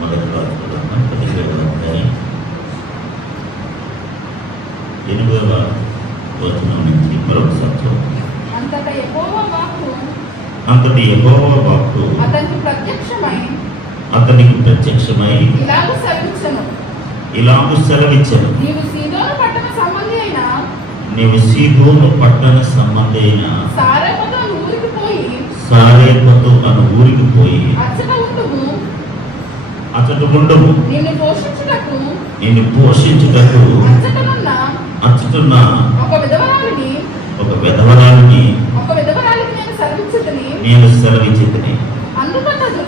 మొదటి రాజుల 17వ అధ్యాయం 8వ వచనం నుంచి మరొకసారి చూడండి. అంతటా యెహోవా వాక్కు అతనికి ప్రత్యక్షమై ఇలాగు సెలవిచ్చెను, నీవు సీదోను పట్టణ సంబంధి అయిన సారేపతు అను ఊరికి పోయి అతడు ఉండము, నిన్ను పోషించుటకు అచ్చటున్న ఒక విధవరాలిని నేను సెలవిచ్చితిని. అందుకు అతడు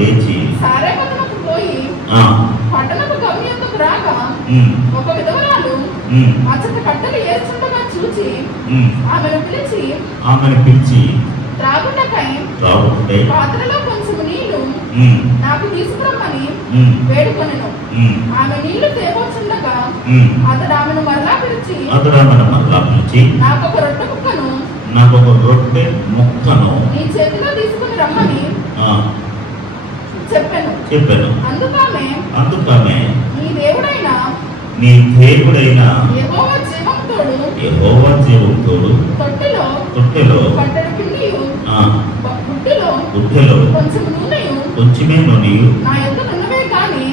లేచి పట్టణపు గమ్యందుకు రాగా ఒక విధవరాలు అచ్చట కట్టెలు ఏర్చుండగా చూచి ఆమెను పిలిచి త్రాగుటకై పాత్రలో కొంచెం నీళ్లు నాకు తీసుకురమ్మని వేడుకొనెను. ఆమె నీళ్లు తేవచ్చుండగా అతడు ఆమెను మరలా పిలిచి నాకు ఒక రొట్టె ముక్కను నీ చేతిలో తీసుకుని రమ్మని చెప్పాను. అందుకామె నీ దేవుడైన యెహోవా జీవంతోడు తొట్టెలో గుడ్డెలో కొంచెమే నూనెయు నా యొద్ద ఉన్నవే గాని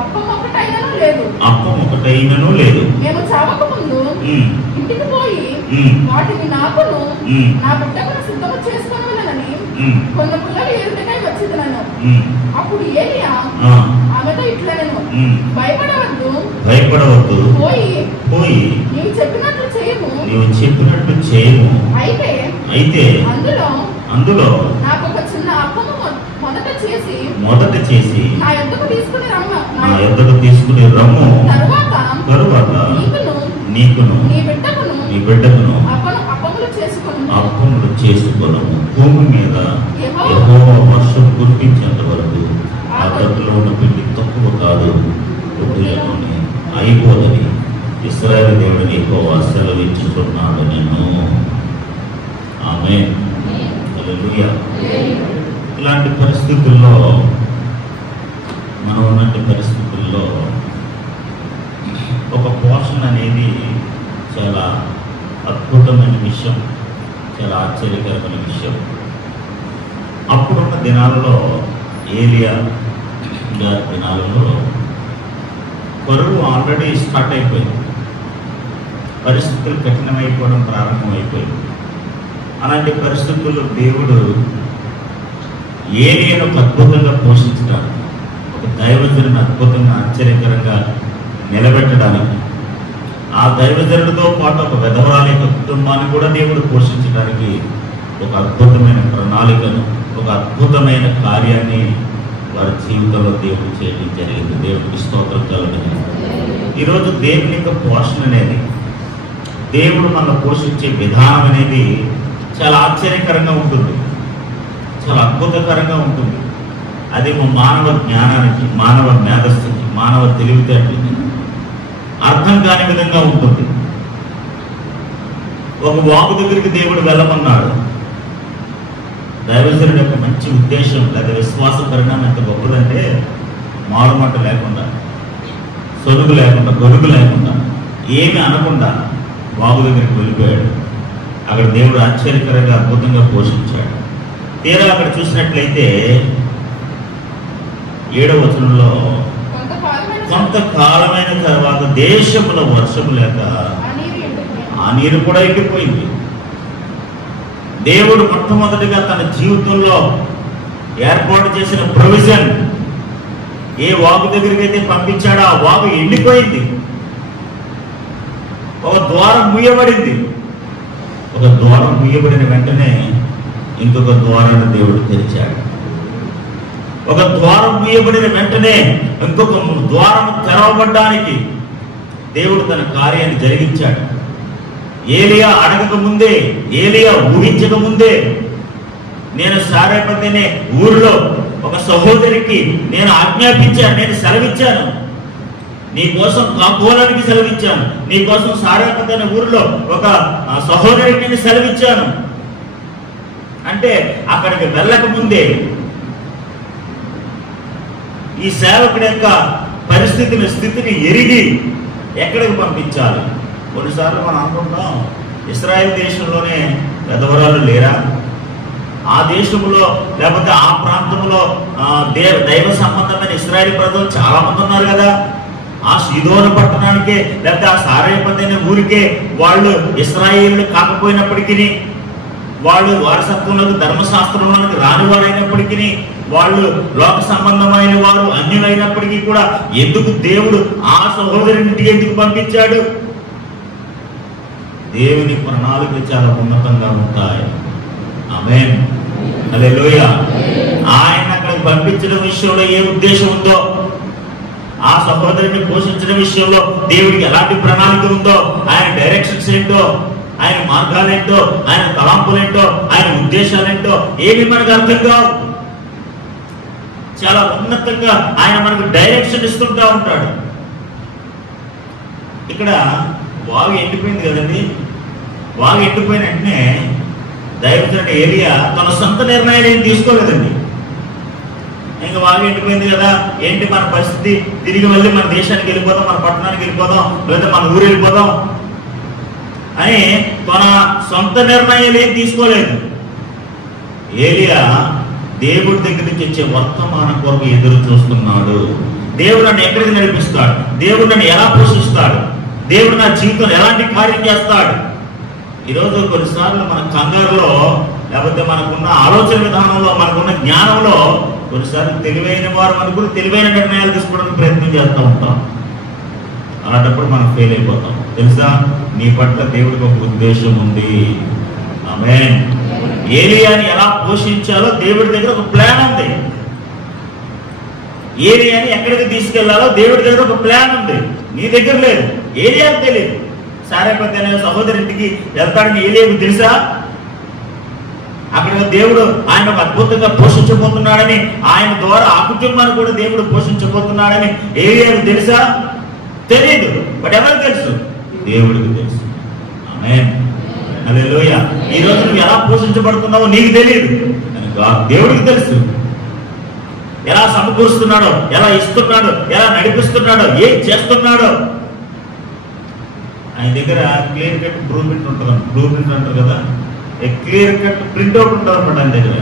అప్పం ఒకటైనను లేదు. మేము చావక ముందు ఇంటికి పోయి వాటిని నాకును నా బిడ్డకును సిద్ధము చేసుకోవాలని కొన్ని పుల్లలు ఏరుటకై వచ్చిదనను. అప్పుడు ఏలియా ఆమెతో ఇట్లనెను, భయపడవద్దు, పోయి నీవు చెప్పినట్లు చేయము. అయితే అందులో నాకు ఒక చిన్న అప్పము మొదట చేసి నా యొద్దకు తీసుకుని రమ్ము. తరువాత నీకును నీ బిడ్డకును అప్పములు చేసుకొను. భూమి మీద యెహోవా వర్షం కురిపించేంత వరకు ఆ తట్టులో ఉన్న పిండి తక్కువ కాదు, కొద్దిగానే అయిపోదని ఇశ్రాయేలు దేవుడిని యెహోవా సెలవిచ్చుచున్నాడు. నేను ఆమేన్, హల్లెలూయా. ఇలాంటి పరిస్థితుల్లో మనం ఉన్నటువంటి పరిస్థితుల్లో ఒక పోషణ అనేది చాలా అద్భుతమైన విషయం, చాలా ఆశ్చర్యకరమైన విషయం. అప్పుడున్న దినాలలో, ఏలియా గారి దినాలలో కరువు ఆల్రెడీ స్టార్ట్ అయిపోయింది, పరిస్థితులు కఠినమైపోవడం ప్రారంభమైపోయింది. అలాంటి పరిస్థితుల్లో దేవుడు ఏలియాను అద్భుతంగా పోషించడానికి, ఒక దైవజనుని అద్భుతంగా ఆశ్చర్యకరంగా నిలబెట్టడానికి, ఆ దైవజనుడితో పాటు ఒక విధవరాలి యొక్క కుటుంబాన్ని కూడా దేవుడు పోషించడానికి ఒక అద్భుతమైన ప్రణాళికను, ఒక అద్భుతమైన కార్యాన్ని వారి జీవితంలో దేవుడు చేయడం జరిగింది. దేవుడికి స్తోత్రం కలుగుతుంది. ఈరోజు దేవుని యొక్క పోషణ అనేది, దేవుడు మనల్ని పోషించే విధానం అనేది చాలా ఆశ్చర్యకరంగా ఉంటుంది, చాలా అద్భుతకరంగా ఉంటుంది. అది మానవ జ్ఞానానికి, మానవ మేధస్సుకి, మానవ తెలివితేటలకి అర్థం కాని విధంగా ఉంటుంది. ఒక వాగు దగ్గరికి దేవుడు వెళ్ళమన్నాడు. దైవజనుడి యొక్క మంచి ఉద్దేశం లేదా విశ్వాస పరిణామం ఎంత గొప్పదంటే, మారుమాట లేకుండా, సొలుగు లేకుండా, గొడుగు లేకుండా, ఏమి అనకుండా వాగు దగ్గరికి వెళ్ళిపోయాడు. అక్కడ దేవుడు ఆశ్చర్యకరంగా అద్భుతంగా పోషించాడు. తీరా అక్కడ చూసినట్లయితే 7వ వచనంలో, కొంతకాలమైన తర్వాత దేశంలో వర్షం లేక ఆ నీరు కూడా ఎండిపోయింది. దేవుడు మొట్టమొదటిగా తన జీవితంలో ఏర్పాటు చేసిన ప్రొవిజన్, ఏ వాగు దగ్గరికి అయితే పంపించాడో ఆ వాగు ఎండిపోయింది. ఒక ద్వారం మూయబడింది. ఒక ద్వారం మూయబడిన వెంటనే ఇంకొక ద్వారాన్ని దేవుడు తెరిచాడు. ఒక ద్వారం మూయబడిన వెంటనే ఇంకొక ద్వారం తెరవబడ్డానికి దేవుడు తన కార్యాన్ని జరిగించాడు. ఏలియా అడగక ముందే, ఏలియా ఊహించక ముందే, నేను సారేపతినే ఊరిలో ఒక సహోదరికి నేను ఆజ్ఞాపించాను, నేను సెలవిచ్చాను, నీ కోసం కాపోలానికి సెలవిచ్చాను, నీ కోసం సారేపతి అనే ఊరిలో ఒక సహోదరికి నేను సెలవిచ్చాను అంటే అక్కడికి వెళ్ళక ముందే ఈ సేవకుడి యొక్క పరిస్థితిని, స్థితిని ఎరిగి ఎక్కడికి పంపించాలి. కొన్నిసార్లు మనం అనుకుంటాం, ఇశ్రాయేల్ దేశంలోనే వెధవరాలు లేరా? ఆ దేశంలో లేకపోతే ఆ ప్రాంతంలో దైవ సంబంధమైన ఇశ్రాయేల్ ప్రజలు చాలా మంది ఉన్నారు కదా. ఆ సీదోను పట్టణానికే లేకపోతే ఆ సారేపతి అనే ఊరికే వాళ్ళు ఇశ్రాయేలు కాకపోయినప్పటికీ, వాళ్ళు వారసత్వంలోకి ధర్మశాస్త్రంలోకి రాని వారైనప్పటికీ, వాళ్ళు లోక సంబంధమైన వారు అన్యులైనప్పటికీ కూడా ఎందుకు దేవుడు ఆ సహోదరునింటికి ఎందుకు పంపించాడు? దేవుని ప్రణాళికలు చాలా ఉన్నతంగా ఉంటాయి. ఆమేన్, హల్లెలూయా. ఆయన అక్కడికి పంపించడం విషయంలో ఏ ఉద్దేశం ఉందో, ఆ సహోదరుని పోషించడం విషయంలో దేవుడికి ఎలాంటి ప్రణాళిక ఉందో, ఆయన డైరెక్షన్స్ ఏంటో, ఆయన మార్గాలేంటో, ఆయన తలాంపులేంటో, ఆయన ఉద్దేశాలేంటో ఏమి మనకు అర్థం కావు. చాలా ఉన్నతంగా ఆయన మనకు డైరెక్షన్ ఇస్తుంటా ఉంటాడు. ఇక్కడ వాగు ఎండిపోయింది కదండి. వాగు ఎండిపోయిన వెంటనే దైవజనుడు ఏలియా తన సొంత నిర్ణయాలు ఏం తీసుకోలేదండి. ఇంకా వాగు ఎండిపోయింది కదా, ఏంటి మన పరిస్థితి, తిరిగి వెళ్ళి మన దేశానికి వెళ్ళిపోదాం, మన పట్టణానికి వెళ్ళిపోదాం, లేదా మన ఊరు వెళ్ళిపోదాం అని తన సొంత నిర్ణయాలు ఏం తీసుకోలేదు. ఏలియా దేవుడి దగ్గర నుంచి వచ్చే వర్తమానం కొరకు ఎదురు చూస్తున్నాడు. దేవుడు నన్ను ఎక్కడికి నడిపిస్తాడు, దేవుడు నన్ను ఎలా పోషిస్తాడు, దేవుడు నా జీవితంలో ఎలాంటి కార్యం చేస్తాడు. ఈరోజు కొన్నిసార్లు మన కంగారులో లేకపోతే మనకున్న ఆలోచన విధానంలో, మనకున్న జ్ఞానంలో కొన్నిసార్లు తెలివైన వారు మనకు తెలివైన నిర్ణయాలు తీసుకోవడానికి ప్రయత్నం చేస్తూ ఉంటాం. అలాంటప్పుడు మనం ఫెయిల్ అయిపోతాం. తెలుసా, నీ పట్ల దేవుడికి ఒక ఉద్దేశం ఉంది. ఆమేన్. ఏలియాని ఎలా పోషించాలో దేవుడి దగ్గర ఒక ప్లాన్ ఉంది. ఏలియాని ఎక్కడికి తీసుకెళ్లాలో దేవుడి దగ్గర ఒక ప్లాన్ ఉంది. నీ దగ్గర లేదు, ఏలియాకి తెలియదు. సారేపతి అనే సహోదరింటికి వెళ్తాడని ఏలియాకు తెలుసా? అక్కడ దేవుడు ఆయన అద్భుతంగా పోషించబోతున్నాడని, ఆయన ద్వారా ఆ కుటుంబాన్ని కూడా దేవుడు పోషించబోతున్నాడని ఏలియాకు తెలుసా? తెలియదు. బట్ ఎవరికి తెలుసు? దేవుడికి తెలుసు. ఆమేన్, హల్లెలూయా. ఈ రోజు నువ్వు ఎలా పోషించబడుతున్నావో నీకు తెలియదు, దేవుడికి తెలుసు. ఎలా సమకూరుస్తున్నాడో, ఎలా ఇస్తున్నాడో, ఎలా నడిపిస్తున్నాడో, ఏం చేస్తున్నాడో ఆయన దగ్గర క్లియర్ కట్ బ్లూ ప్రింట్ ఉంటుంది. బ్లూ ప్రింట్ అంటారు కదా, క్లియర్ కట్ ప్రింట్ అవుట్ ఉంటుంది అనమాట ఆయన దగ్గర.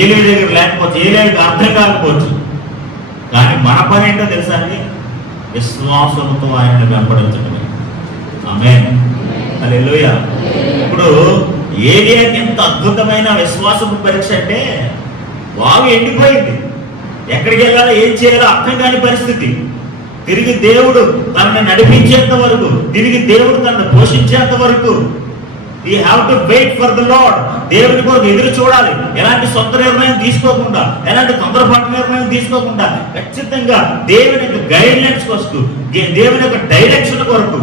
ఏలియా దగ్గర లేకపోవచ్చు, ఏలియాకి అర్థం కాకపోవచ్చు, కానీ మన పని ఏంటో తెలుసా అండి? విశ్వాసంతో ఆయనను వెంబడించడమే. ఆమేన్, హల్లెలూయా. ఇప్పుడు ఏలియాకి ఎంత అద్భుతమైన విశ్వాసపు పరీక్ష అంటే, వాగు ఎండిపోయింది, ఎక్కడికి వెళ్ళాలో ఏం చేయాలో అర్థం కాని పరిస్థితి. తిరిగి దేవుడు తనని నడిపించేంత వరకు, తిరిగి దేవుడు తనను పోషించేంత వరకు you have to wait for the lord. దేవుని కొరకు ఎదురు చూడాలి. ఎలాంటి సొంత నిర్ణయం తీసుకోకుండా, ఎలాంటి తొందరపాటు నిర్ణయం తీసుకోకుండా, ఖచ్చితంగా దేవుని యొక్క గైడ్లైన్స్ కొరకు, దేవుని యొక్క డైరెక్షన్ కొరకు,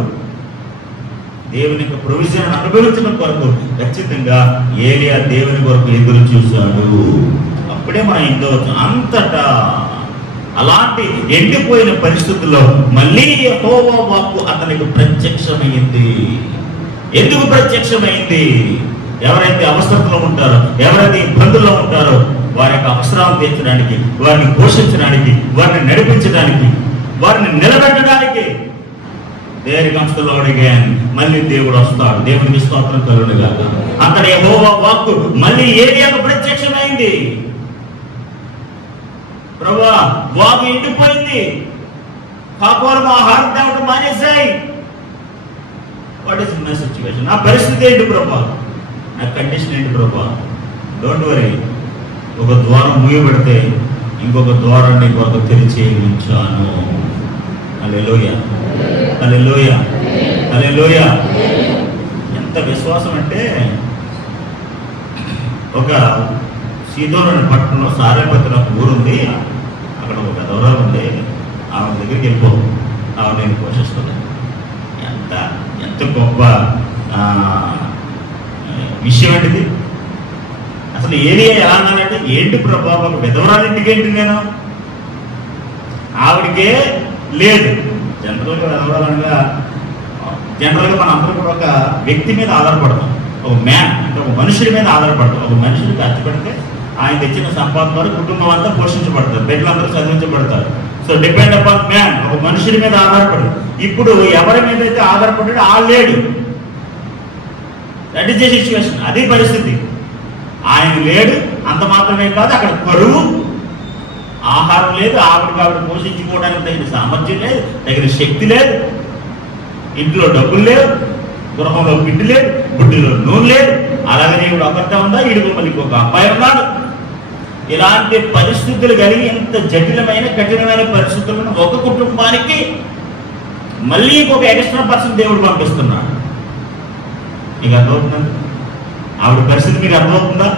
దేవుని యొక్క ప్రొవిజన్ అనుభవించడం కొరకు ఖచ్చితంగా ఏలియా దేవుని కొరకు ఎదురు చూశాడు. అప్పుడే మనం ఇంట్లో అంతటా అలాంటి ఎండిపోయిన పరిస్థితుల్లో మళ్ళీ యెహోవా వాక్కు అతనికి ప్రత్యక్షమైంది. ఎందుకు ప్రత్యక్షమైంది? ఎవరైతే అవసరంలో ఉంటారో, ఎవరైతే ఇబ్బందుల్లో ఉంటారో వారి యొక్క అవసరాలు తీర్చడానికి, వారిని పోషించడానికి, వారిని నడిపించడానికి, వారిని నిలబెట్టడానికి there comes the lord again. మళ్ళీ దేవుడు వస్తాడు. దేవునికి స్తోత్రం కలుగును గాక. అక్కడ యెహోవా వాక్కు మళ్ళీ ఏలియాకు ప్రత్యక్షమైంది. ప్రభువా, వాగు ఎండిపోయింది, కాకోలం ఆహారం తేవడం మానేసాయి. What is my situation? నా పరిస్థితి ఏంటి ప్రభువా? నా కండిషన్ ఏంటి ప్రభువా? Don't worry. ఒక ద్వారం మూయబడితే ఇంకొక ద్వారాన్ని కొరకు తెరిచి ఉంచాను. హల్లెలూయా, హల్లెలూయా, హల్లెలూయా. ఎంత విశ్వాసం అంటే, ఒక సీదోను పట్టణంలో సారేపతి ఒక ఊరుంది. అక్కడ ఒక దూరం ఉంది. ఆమె దగ్గరికి వెళ్ళిపో, ఆమె నేను పోషిస్తున్నాను. ఎంత గొప్ప విషయం అండి. అసలు ఏలియా ఎలా అన్నానంటే, ఏంటి ప్రభా ఒక విధవరాలింటికి ఏంటి నేను? ఆవిడికే లేదు. జనరల్గా విధవరాలంగా మన అందరూ కూడా ఒక వ్యక్తి మీద ఆధారపడతాం. ఒక మ్యాన్ అంటే ఒక మనుషుడి మీద ఆధారపడతాం. ఒక మనుషుడికి ఖర్చు పెడితే ఆయన తెచ్చిన సంపాదన ద్వారా కుటుంబం అంతా పోషించబడతారు, బిడ్డలందరూ చదివించబడతారు. సో డిపెండ్ అపాన్ మ్యాన్, ఒక మనుషుడి మీద ఆధారపడి. ఇప్పుడు ఎవరి మీద అయితే ఆధారపడ్డాడో ఆ లేడు. That is the situation. అది పరిస్థితి. ఆయన లేడు. అంత మాత్రమే కాదు, అక్కడ కరువు, ఆహారం లేదు, ఆవిడ పోషించుకోవడానికి తగిన సామర్థ్యం లేదు, తగిన శక్తి లేదు, ఇంట్లో డబ్బులు లేవు, గృహంలో పిండి లేదు, బుడ్డిలో నూనె లేదు. అలాగనే ఇప్పుడు ఒకరితో ఉందా, ఇడుగు మళ్ళీ ఒక అబ్బాయి ఉన్నాడు. ఇలాంటి పరిస్థితులు కలిగి ఇంత జటిలమైన కఠినమైన పరిస్థితులను ఒక కుటుంబానికి మళ్ళీ ఇంకొక ఎక్స్ట్రా పర్సన్ దేవుడు పంపిస్తున్నాడు. మీకు అర్థమవుతుందండి? ఆవిడ పరిస్థితి మీకు అర్థమవుతుందా?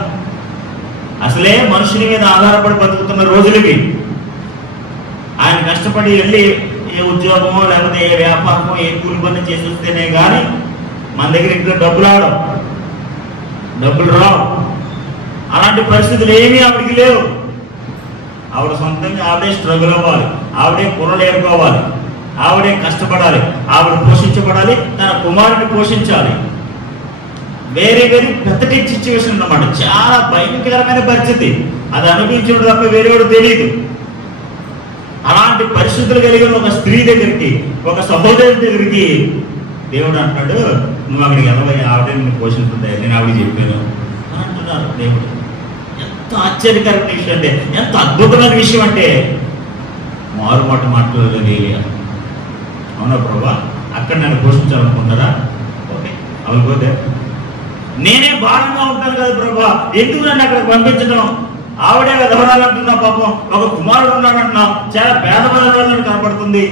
అసలే మనుషుని మీద ఆధారపడి బతుకుతున్న రోజులకి ఆయన కష్టపడి వెళ్ళి ఏ ఉద్యోగమో లేకపోతే ఏ వ్యాపారమో ఏ కూలి పని చేసి వస్తేనే కానీ మన దగ్గర ఇంట్లో డబ్బులు రావు. అలాంటి పరిస్థితులు ఏమీ ఆవిడికి లేవు. ఆవిడ సొంతంగా ఆవిడే స్ట్రగుల్ అవ్వాలి, ఆవిడే కూరలు ఏరుకోవాలి, ఆవిడే కష్టపడాలి, ఆవిడ పోషించబడాలి, తన కుమారుని పోషించాలి. వెరీ వెరీ పెథటిక్ సిచ్యువేషన్ అన్నమాట. చాలా భయంకరమైన పరిస్థితి. అది అనుభవించడం తప్ప వేరేవాడు తెలియదు. అలాంటి పరిస్థితులు కలిగిన ఒక స్త్రీ దగ్గరికి, ఒక సహోదరుడి దగ్గరికి దేవుడు అంటాడు, నువ్వు అక్కడికి వెళ్ళబోయే ఆవిడే నిన్ను పోషించుంటాయి, నేను ఆవిడ చెప్పాను అని అంటున్నారు దేవుడు. ఎంత ఆశ్చర్యకరమైన విషయం అంటే, ఎంత అద్భుతమైన విషయం అంటే, మారుమాట మాట్లాడలేదు ఏలియా. అవునా ప్రభా, అక్కడ నన్ను పోషించాలనుకుంటారా? ఓకే, అవకపోతే నేనే భారంగా ఉంటాను కదా ప్రభా, ఎందుకు నన్ను అక్కడికి పంపించడం? ఆవిడే వెదవరాలంటున్నా, పాపం ఒక కుమారుడు ఉన్నాడంటున్నాం, చాలా పేదవాళ్ళని కనపడుతుంది.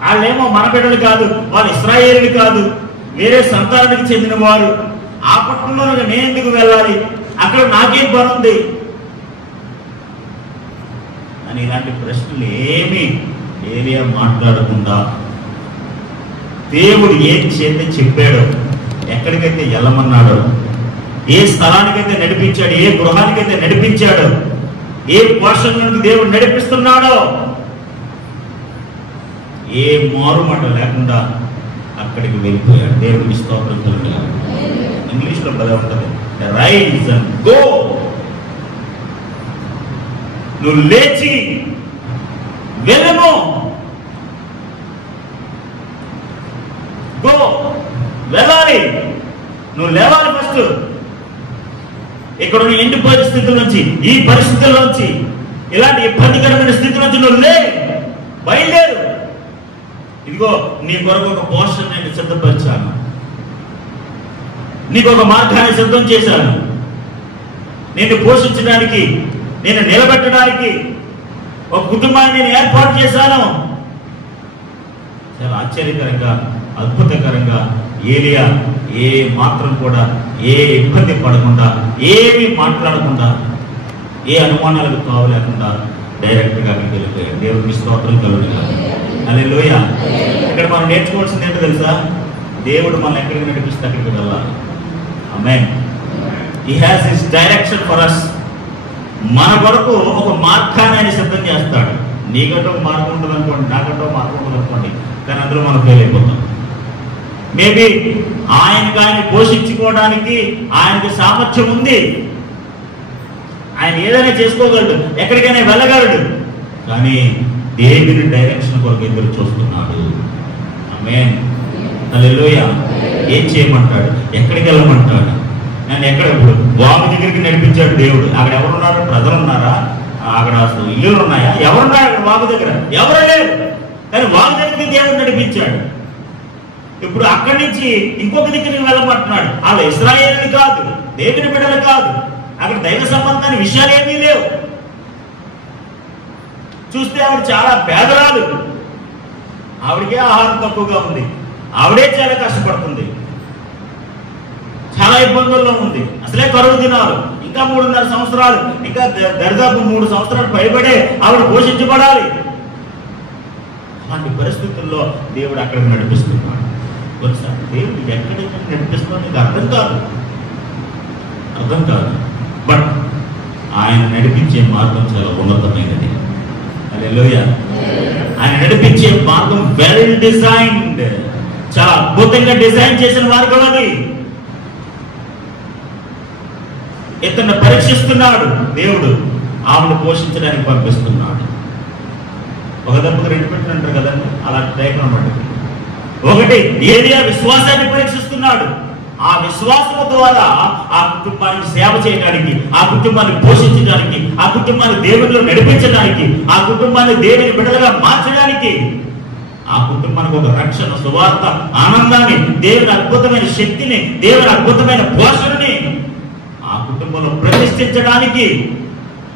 వాళ్ళేమో మన బిడ్డలు కాదు, వాళ్ళు ఇశ్రాయేలులు కాదు, వేరే సంతానానికి చెందిన వారు. ఆ పట్టణంలో నేను ఎందుకు వెళ్ళాలి? అక్కడ నాకేం పని ఉంది అని ఇలాంటి ప్రశ్నలు ఏమీ ఏలియా మాట్లాడకుండా దేవుడు ఏం చేస్తే చెప్పాడో, ఎక్కడికైతే వెళ్ళమన్నాడో, ఏ స్థలానికైతే నడిపించాడు, ఏ గృహానికైతే నడిపించాడో, ఏ పోషణకు దేవుడు నడిపిస్తున్నాడో, ఏ మారుమాట లేకుండా అక్కడికి వెళ్ళిపోయాడు. దేవుడికి స్తోత్రం కలుగుతాడు. ఇంగ్లీష్లో భలే ఉంటుంది, రైజ్ అండ్ గో. నువ్వు లేచి వెళ్ళము, గో, వెళ్ళాలి, నువ్వు లేవాలి. ఫస్ట్ ఇక్కడ ఎండు పరిస్థితుల నుంచి, ఈ పరిస్థితుల నుంచి, ఇలాంటి ఇబ్బందికరమైన స్థితి నుంచి నువ్వు బయలుదేరు. ఇదిగో నీ కొరకు ఒక పోషణ నేను సిద్ధపరిచాను, నీకు ఒక మార్గాన్ని సిద్ధం చేశాను, నిన్ను పోషించడానికి, నేను నిలబెట్టడానికి ఒక కుటుంబాన్ని నేను ఏర్పాటు చేశాను. చాలా ఆశ్చర్యకరంగా, అద్భుతకరంగా ఏలియా ఏ మాత్రం కూడా ఏ ఇబ్బంది పడకుండా, ఏమీ మాట్లాడకుండా, ఏ అనుమానాలకు తావలేకుండా డైరెక్ట్గా అక్కడికి వెళ్ళిపోయాడు. దేవుడికి స్తోత్రం కలుగుతుంది. హల్లెలూయా. ఇక్కడ మనం నేర్చుకోవాల్సింది ఏంటో తెలుసా? దేవుడు మనం ఎక్కడికి నడిపిస్తే అక్కడికి వెళ్ళాలి. ఆమేన్. He has his direction for us. మన వరకు ఒక మార్గాన్ని ఆయన సిద్ధం చేస్తాడు. నీకంటూ ఒక మార్గం ఉంటుంది అనుకోండి, నాకంటూ ఒక మార్గం ఉంటుంది అనుకోండి, కానీ అందులో మనం ఫెయిల్ అయిపోతాం. మేబీ ఆయన పోషించుకోవడానికి ఆయనకి సామర్థ్యం ఉంది, ఆయన ఏదైనా చేసుకోగలడు, ఎక్కడికైనా వెళ్ళగలడు. కానీ దేవుని డైరెక్షన్ కొరకు ఎదురు చూస్తున్నాడు. ఆమేన్. హల్లెలూయా. ఏం చేయమంటాడు, ఎక్కడికి వెళ్ళమంటాడు, నన్ను ఎక్కడ వాగు దగ్గరికి నడిపించాడు దేవుడు. అక్కడ ఎవరున్నారు? ప్రజలు ఉన్నారా? అక్కడ అసలు ఇల్లులు ఉన్నాయా? ఎవరున్నారు అక్కడ వాగు దగ్గర? ఎవరు లేరు. కానీ వాగు దగ్గరికి దేవుడు నడిపించాడు. ఇప్పుడు అక్కడి నుంచి ఇంకొక దగ్గరికి వెళ్ళమంటున్నాడు. వాళ్ళ ఇశ్రాయేలులు కాదు, దేవుని బిడ్డలు కాదు, అక్కడ దైవ సంబంధాన్ని విషయాలు ఏమీ లేవు. చూస్తే ఆవిడ చాలా పేదరాలు, ఆవిడకే ఆహారం తక్కువగా ఉంది, ఆవిడే చాలా కష్టపడుతుంది, చాలా ఇబ్బందుల్లో ఉంది. అసలే కరువు దినాలు, ఇంకా 3.5 సంవత్సరాలు, ఇంకా దరిదాపు 3 సంవత్సరాలు పైబడే ఆవిడ పోషించబడాలి. అలాంటి పరిస్థితుల్లో దేవుడు అక్కడికి నడిపిస్తున్నాడు. కొన్నిసార్లు దేవుడు ఎక్కడికి నడిపిస్తున్నాడు నీకు అర్థం కాదు. బట్ ఆయన నడిపించే మార్గం చాలా ఉన్నతమైనది. హల్లెలూయా. ఆయన నడిపించే మార్గం వెల్ డిజైన్డ్, చాలా అద్భుతంగా డిజైన్ చేసిన మార్గం అది. ఇతన్ని పరీక్షిస్తున్నాడు దేవుడు, ఆమెను పోషించడానికి పంపిస్తున్నాడు. ఒక దెబ్బకు రెండు పెట్టిన అంటారు కదండి, అలా డయాగ్రామ్ అండి. ఒకటి ఏలియా విశ్వాసాన్ని పరీక్షిస్తున్నాడు. ఆ విశ్వాసము ద్వారా ఆ కుటుంబానికి సేవ చేయడానికి, ఆ కుటుంబాన్ని పోషించడానికి, ఆ కుటుంబాన్ని దేవుడిలో నడిపించడానికి, ఆ కుటుంబాన్ని దేవుని బిడ్డలుగా మార్చడానికి, ఆ కుటుంబానికి ఒక రక్షణ, సువార్త, ఆనందాన్ని, దేవుని అద్భుతమైన శక్తిని, దేవుని అద్భుతమైన పోషణని ఆ కుటుంబంలో ప్రతిష్ఠించడానికి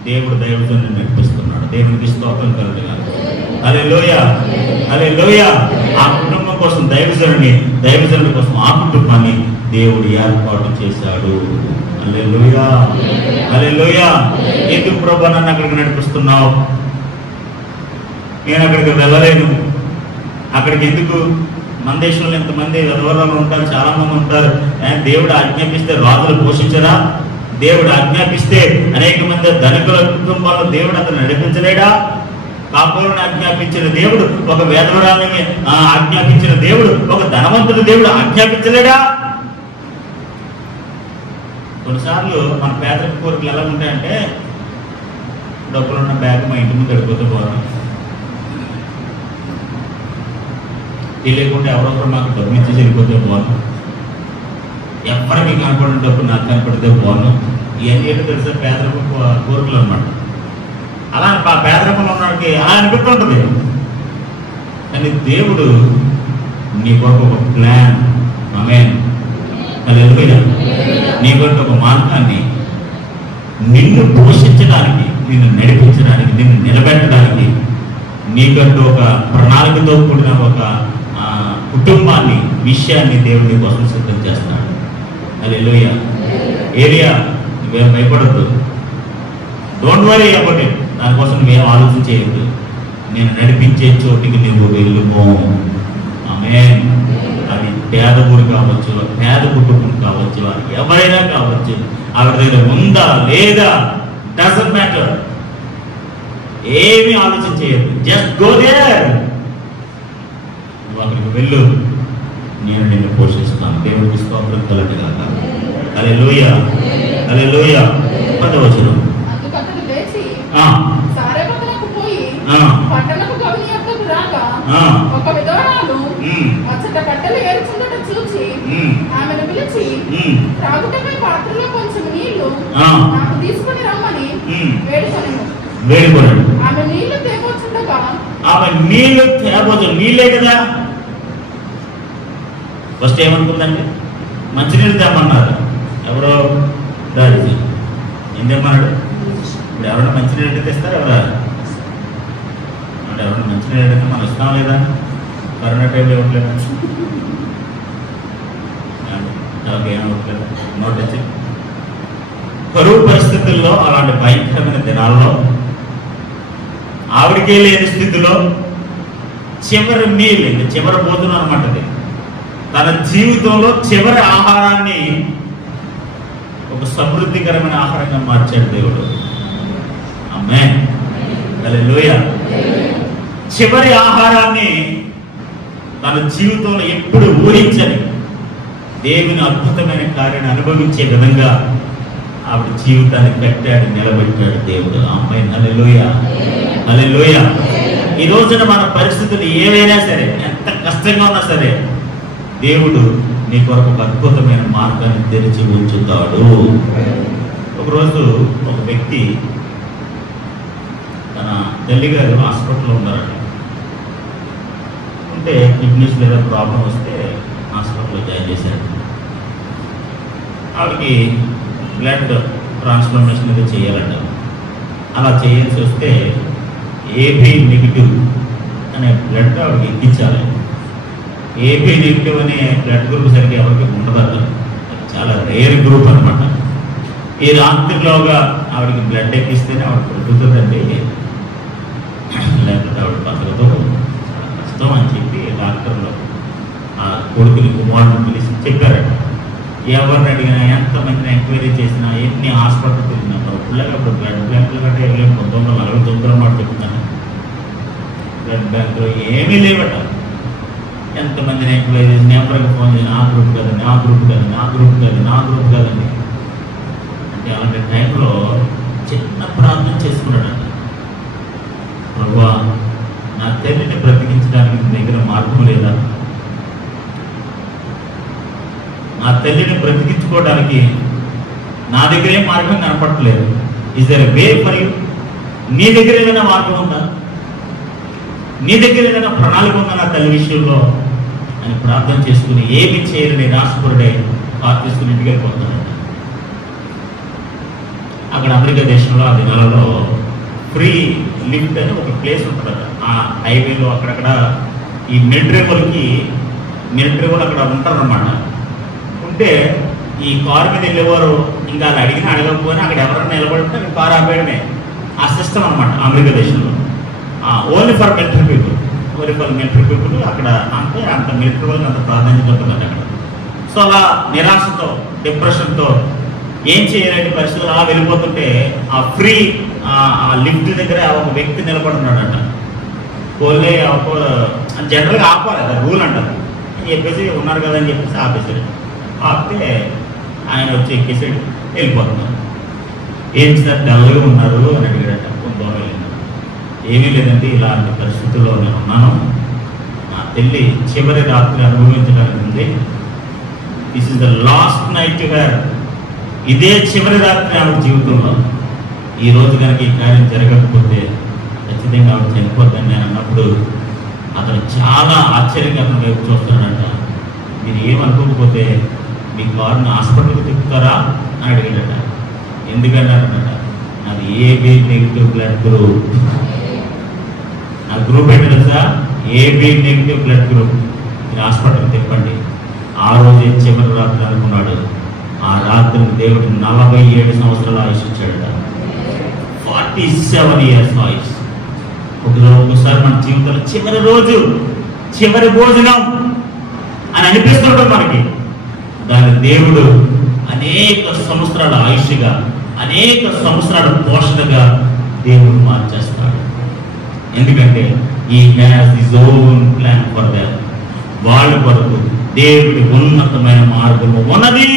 దేవుడు దైవజనుడిని నడిపిస్తున్నాడు. దేవునికి స్తోత్రం కలుగుగాక. హల్లెలూయా, హల్లెలూయా. ఆ కుటుంబం కోసం దైవజనుడి కోసం ఆ కుటుంబాన్ని దేవుడు ఏర్పాటు చేశాడు. హల్లెలూయా, హల్లెలూయా. ఎందుకు ప్రభువా నన్ను అక్కడికి నడిపిస్తున్నావు? నేను అక్కడికి వెళ్ళలేను. అక్కడికి ఎందుకు? మన దేశంలో ఎంతమంది విధవరాలు ఉంటారు, చాలా మంది ఉంటారు. దేవుడు ఆజ్ఞాపిస్తే రాజులు పోషించరా? దేవుడు ఆజ్ఞాపిస్తే అనేక మంది ధనికుల కుటుంబాల్లో దేవుడు అతను నడిపించలేడా? కాపులను ఆజ్ఞాపించిన దేవుడు, ఒక వేదవరాలని ఆజ్ఞాపించిన దేవుడు, ఒక ధనవంతుడు దేవుడు ఆజ్ఞాపించలేడా? కొన్నిసార్లు మన పేదరిక కోరికలు ఎలా ఉంటాయంటే, డబ్బులున్న బ్యాగ్ మా ఇంటి ముందు గడిపోతే బాగుంది, తెలియకుండా ఎవరొకరు మాకు డబ్బులు ఇచ్చి వెళ్ళిపోతే బాగుంది, ఎవరికి కనపడిన డబ్బు నాకు కనపడితే బాగుంది. ఇవన్నీ ఏంటో తెలుసా? పేదరిక కోరికలు అన్నమాట. అలా ఆ పేదరికంలో ఉన్నవాడికి అలా అనిపిస్తుంటుంది. కానీ దేవుడు నీ కొరకు ఒక ప్లాన్, ఆమేన్, హల్లెలూయా, నీ కొరకు ఒక మార్గాన్ని, నిన్ను పోషించడానికి, నిన్ను నడిపించడానికి, నిన్ను నిలబెట్టడానికి, నీకంటూ ఒక ప్రణాళికతో కూడిన ఒక కుటుంబాన్ని, విషయాన్ని దేవుడు నీ కోసం సిద్ధం చేస్తాడు. హల్లెలూయా. ఏలియా, నువ్వేం భయపడద్దు, డోంట్ వరీ అబౌట్ ఇట్. దానికోసం నువ్వేం ఆలోచన చేయొద్దు. నేను నడిపించే చోటికి నువ్వు వెళ్ళుము. ఆమేన్. అది పేద ఊరు కావచ్చు, పేద కుటుంబం కావచ్చు, ఎవరైనా కావచ్చు, ఆవిడ దగ్గర ఉందా లేదా, డజంట్ మ్యాటర్. ఏమీ ఆలోచన చేయొద్దు. Just go there. నువ్వు అక్కడికి వెళ్ళు, నేను నిన్ను పోషిస్తాను. దేవుడికి స్తోత్రం కలుగుగాక. హల్లెలూయా, హల్లెలూయా. 10వ వచనం. పట్టణపు గవిని యొద్దకు రాగా ఒక విధవరాలు అచ్చట కట్టెలు ఏరుచుండట చూచి ఆమెను పిలిచి, త్రాగుటపై పాత్రలో కొంచెం నీళ్లు నాకు తీసుకుని రమ్మని వేడుకొనెను. ఆమె నీళ్లు తేబోచుండగా, నీళ్ళే కదా ఫస్ట్ ఏమనుకుందండి? మంచినీళ్ళు తేమన్నారు. ఎవరో దారి ఏం తెమ్మన్నాడు? ఇప్పుడు ఎవరైనా మంచినీళ్ళు తెస్తారు? ఎవరైనా మంచినీళ్ళు అడిగితే మనం ఇస్తాం లేదా? కరోనా టైంలో ఇవ్వట్లేదా? ఏమవ్వట్లేదు. నోట్ కరువు పరిస్థితుల్లో, అలాంటి భయంకరమైన దినాల్లో, ఆవిడికే లేని స్థితిలో చివరి మీల్, చివరి భోజనం అనమాట. తన జీవితంలో చివరి ఆహారాన్ని ఒక సమృద్ధికరమైన ఆహారంగా మార్చాడు దేవుడు. ఆమేన్, హల్లెలూయా. చివరి ఆహారాన్ని తన జీవితంలో ఎప్పుడు ఊహించని దేవుని అద్భుతమైన కార్యాన్ని అనుభవించే విధంగా ఆవిడ జీవితాన్ని కట్టాడు, నిలబెట్టాడు దేవుడు. ఆమేన్, హల్లెలూయా, హల్లెలూయా. ఈ రోజున మన పరిస్థితులు ఏవైనా సరే, ఎంత కష్టంగా ఉన్నా సరే, దేవుడు నీ కొరకు ఒక అద్భుతమైన మార్గాన్ని తెరిచి ఉంచుతాడు. ఒకరోజు ఒక వ్యక్తి తన తల్లిగారు హాస్పిటల్లో ఉన్నారండి. ఉంటే కిడ్నీస్ లేదా ప్రాబ్లం వస్తే హాస్పిటల్లో జాయిన్ చేశారు. ఆవిడకి బ్లడ్ ట్రాన్స్ప్లాంటేషన్ అయితే చేయాలంట. అలా చేయాల్సి వస్తే ఏబీ నెగిటివ్ అనే బ్లడ్ ఆవిడకి ఎక్కించాలి. ఏబీ నెగిటివ్ అనే బ్లడ్ గ్రూప్ సరిగ్గా ఎవరికి ఉండదు, చాలా రేర్ గ్రూప్ అనమాట. ఈ రాత్రిలోగా ఆవిడకి బ్లడ్ ఎక్కిస్తేనే ఆవిడ బ్రతుకుతుందండి, లేకపోతే ఆవిడ బతకదు, చాలా కష్టం అని చెప్పి డాక్టర్లు ఆ కొడుకుని, కుమారుని పిలిచి చెప్పారట. ఎవరిని అడిగినా, ఎంతమందిని ఎంక్వైరీ చేసినా, ఎన్ని హాస్పిటల్ తిరిగినా, అప్పుడు బ్లడ్ బ్యాంకులు కంటే 1949 మాట చెప్తున్నాను. బ్లడ్ బ్యాంకులో ఏమీ లేవట. ఎంతమందిని ఎంక్వైరీ చేసి, నెంబర్కి ఫోన్ చేసి, ఆ గ్రూప్ కదండి, ఆ గ్రూప్ కదండి, ఆ గ్రూప్ కదండి, ఆ గ్రూప్ కదండి అంటే అలాంటి టైంలో చిన్న ప్రార్థన చేసుకున్నాడంట. ప్రభువా, నా తల్లిని బ్రతికించడానికి నీ దగ్గర మార్గం లేదా? నా తల్లిని బ్రతికించుకోవడానికి నా దగ్గర ఏం మార్గం కనపడట్లేదు. Is there a way for you? నీ దగ్గర ఏదైనా మార్గం ఉందా? నీ దగ్గర ఏదైనా ప్రణాళిక ఉందా నా తల్లి విషయంలో అని ప్రార్థన చేసుకుని ఏమి చేయలేని నిరాశపరుడే ప్రార్థిస్తున్న ఇంటికి వెళ్ళిపోతాడంట. అక్కడ అమెరికా దేశంలో ఆ దినాలలో ఫ్రీ లిఫ్ట్ అని ఒక ప్లేస్ ఉంటుందట. ఆ హైవేలో అక్కడక్కడ ఈ మిలిటరీ వాళ్ళు అక్కడ ఉంటారన్నమాట. ఉంటే ఈ కారు మీద వెళ్ళేవారు ఇంకా అది అడగకపోయినా అక్కడ ఎవరైనా నిలబడితే కారు ఆపేయడమే ఆ సిస్టమ్ అనమాట అమెరికా దేశంలో. ఓన్లీ ఫర్ మిలిటరీ పీపుల్ అక్కడ అంత మిలిటరీ వాళ్ళకి అంత ప్రాధాన్యత ఉంటుందండి అక్కడ. సో అలా నిరాశతో డిప్రెషన్తో ఏం చేయలేని పరిస్థితులు అలా వెళ్ళిపోతుంటే ఆ ఫ్రీ ఆ లిఫ్ట్ దగ్గర ఒక వ్యక్తి నిలబడున్నాడంట. పోలే జనరల్గా ఆపాలి, అది రూల్ అంటారు అని చెప్పేసి ఉన్నారు కదా అని చెప్పేసి ఆపేసాడు. ఆపితే ఆయన వచ్చి ఎక్కేసి వెళ్ళిపోతున్నారు. ఏం సార్ డల్గా ఉన్నారు అని అడిగాడట. కొంత ఏమీ లేదండి, ఇలాంటి పరిస్థితుల్లో నేను ఉన్నాను, నా తల్లి చివరి రాత్రి అనుభవించడానికి ఉంది. This is the last night where, ఇదే చివరి రాత్రి ఆమె జీవితంలో. ఈ రోజు కనుక ఈ కార్యం జరగకపోతే ఖచ్చితంగా ఆమె చనిపోద్దని నేను అన్నప్పుడు అతను చాలా ఆశ్చర్యకరంగా వైపు చూస్తున్నాడంట. మీరు ఏమనుకోకపోతే మీ కారుని హాస్పిటల్కి తిప్పుతారా అని అడిగాడట. ఎందుకన్నాడట, నాది ఏబీ నెగిటివ్ బ్లడ్ గ్రూప్. నా గ్రూప్ ఏంటి తెలుసా? AB negative blood group. మీరు హాస్పిటల్కి తిప్పండి. ఆ రోజే చివరి రాత్రి అనుకున్నాడు. ఆ రాత్రి దేవుడు 47 సంవత్సరాల ఆయుష్ ఇచ్చాడట. 47 years ఆయుష్. ఒకసారి మన జీవితంలో చివరి రోజు, చివరి భోజనం అని అనిపిస్తుంటాం మనకి. దాని దేవుడు అనేక సంవత్సరాల ఆయుష్గా, అనేక సంవత్సరాల పోషణగా దేవుడు మార్చేస్తాడు. ఎందుకంటే ఈ has his own plan for them. వాళ్ళ కొరకు దేవుడి ఉన్నతమైన మార్గము ఉన్నది.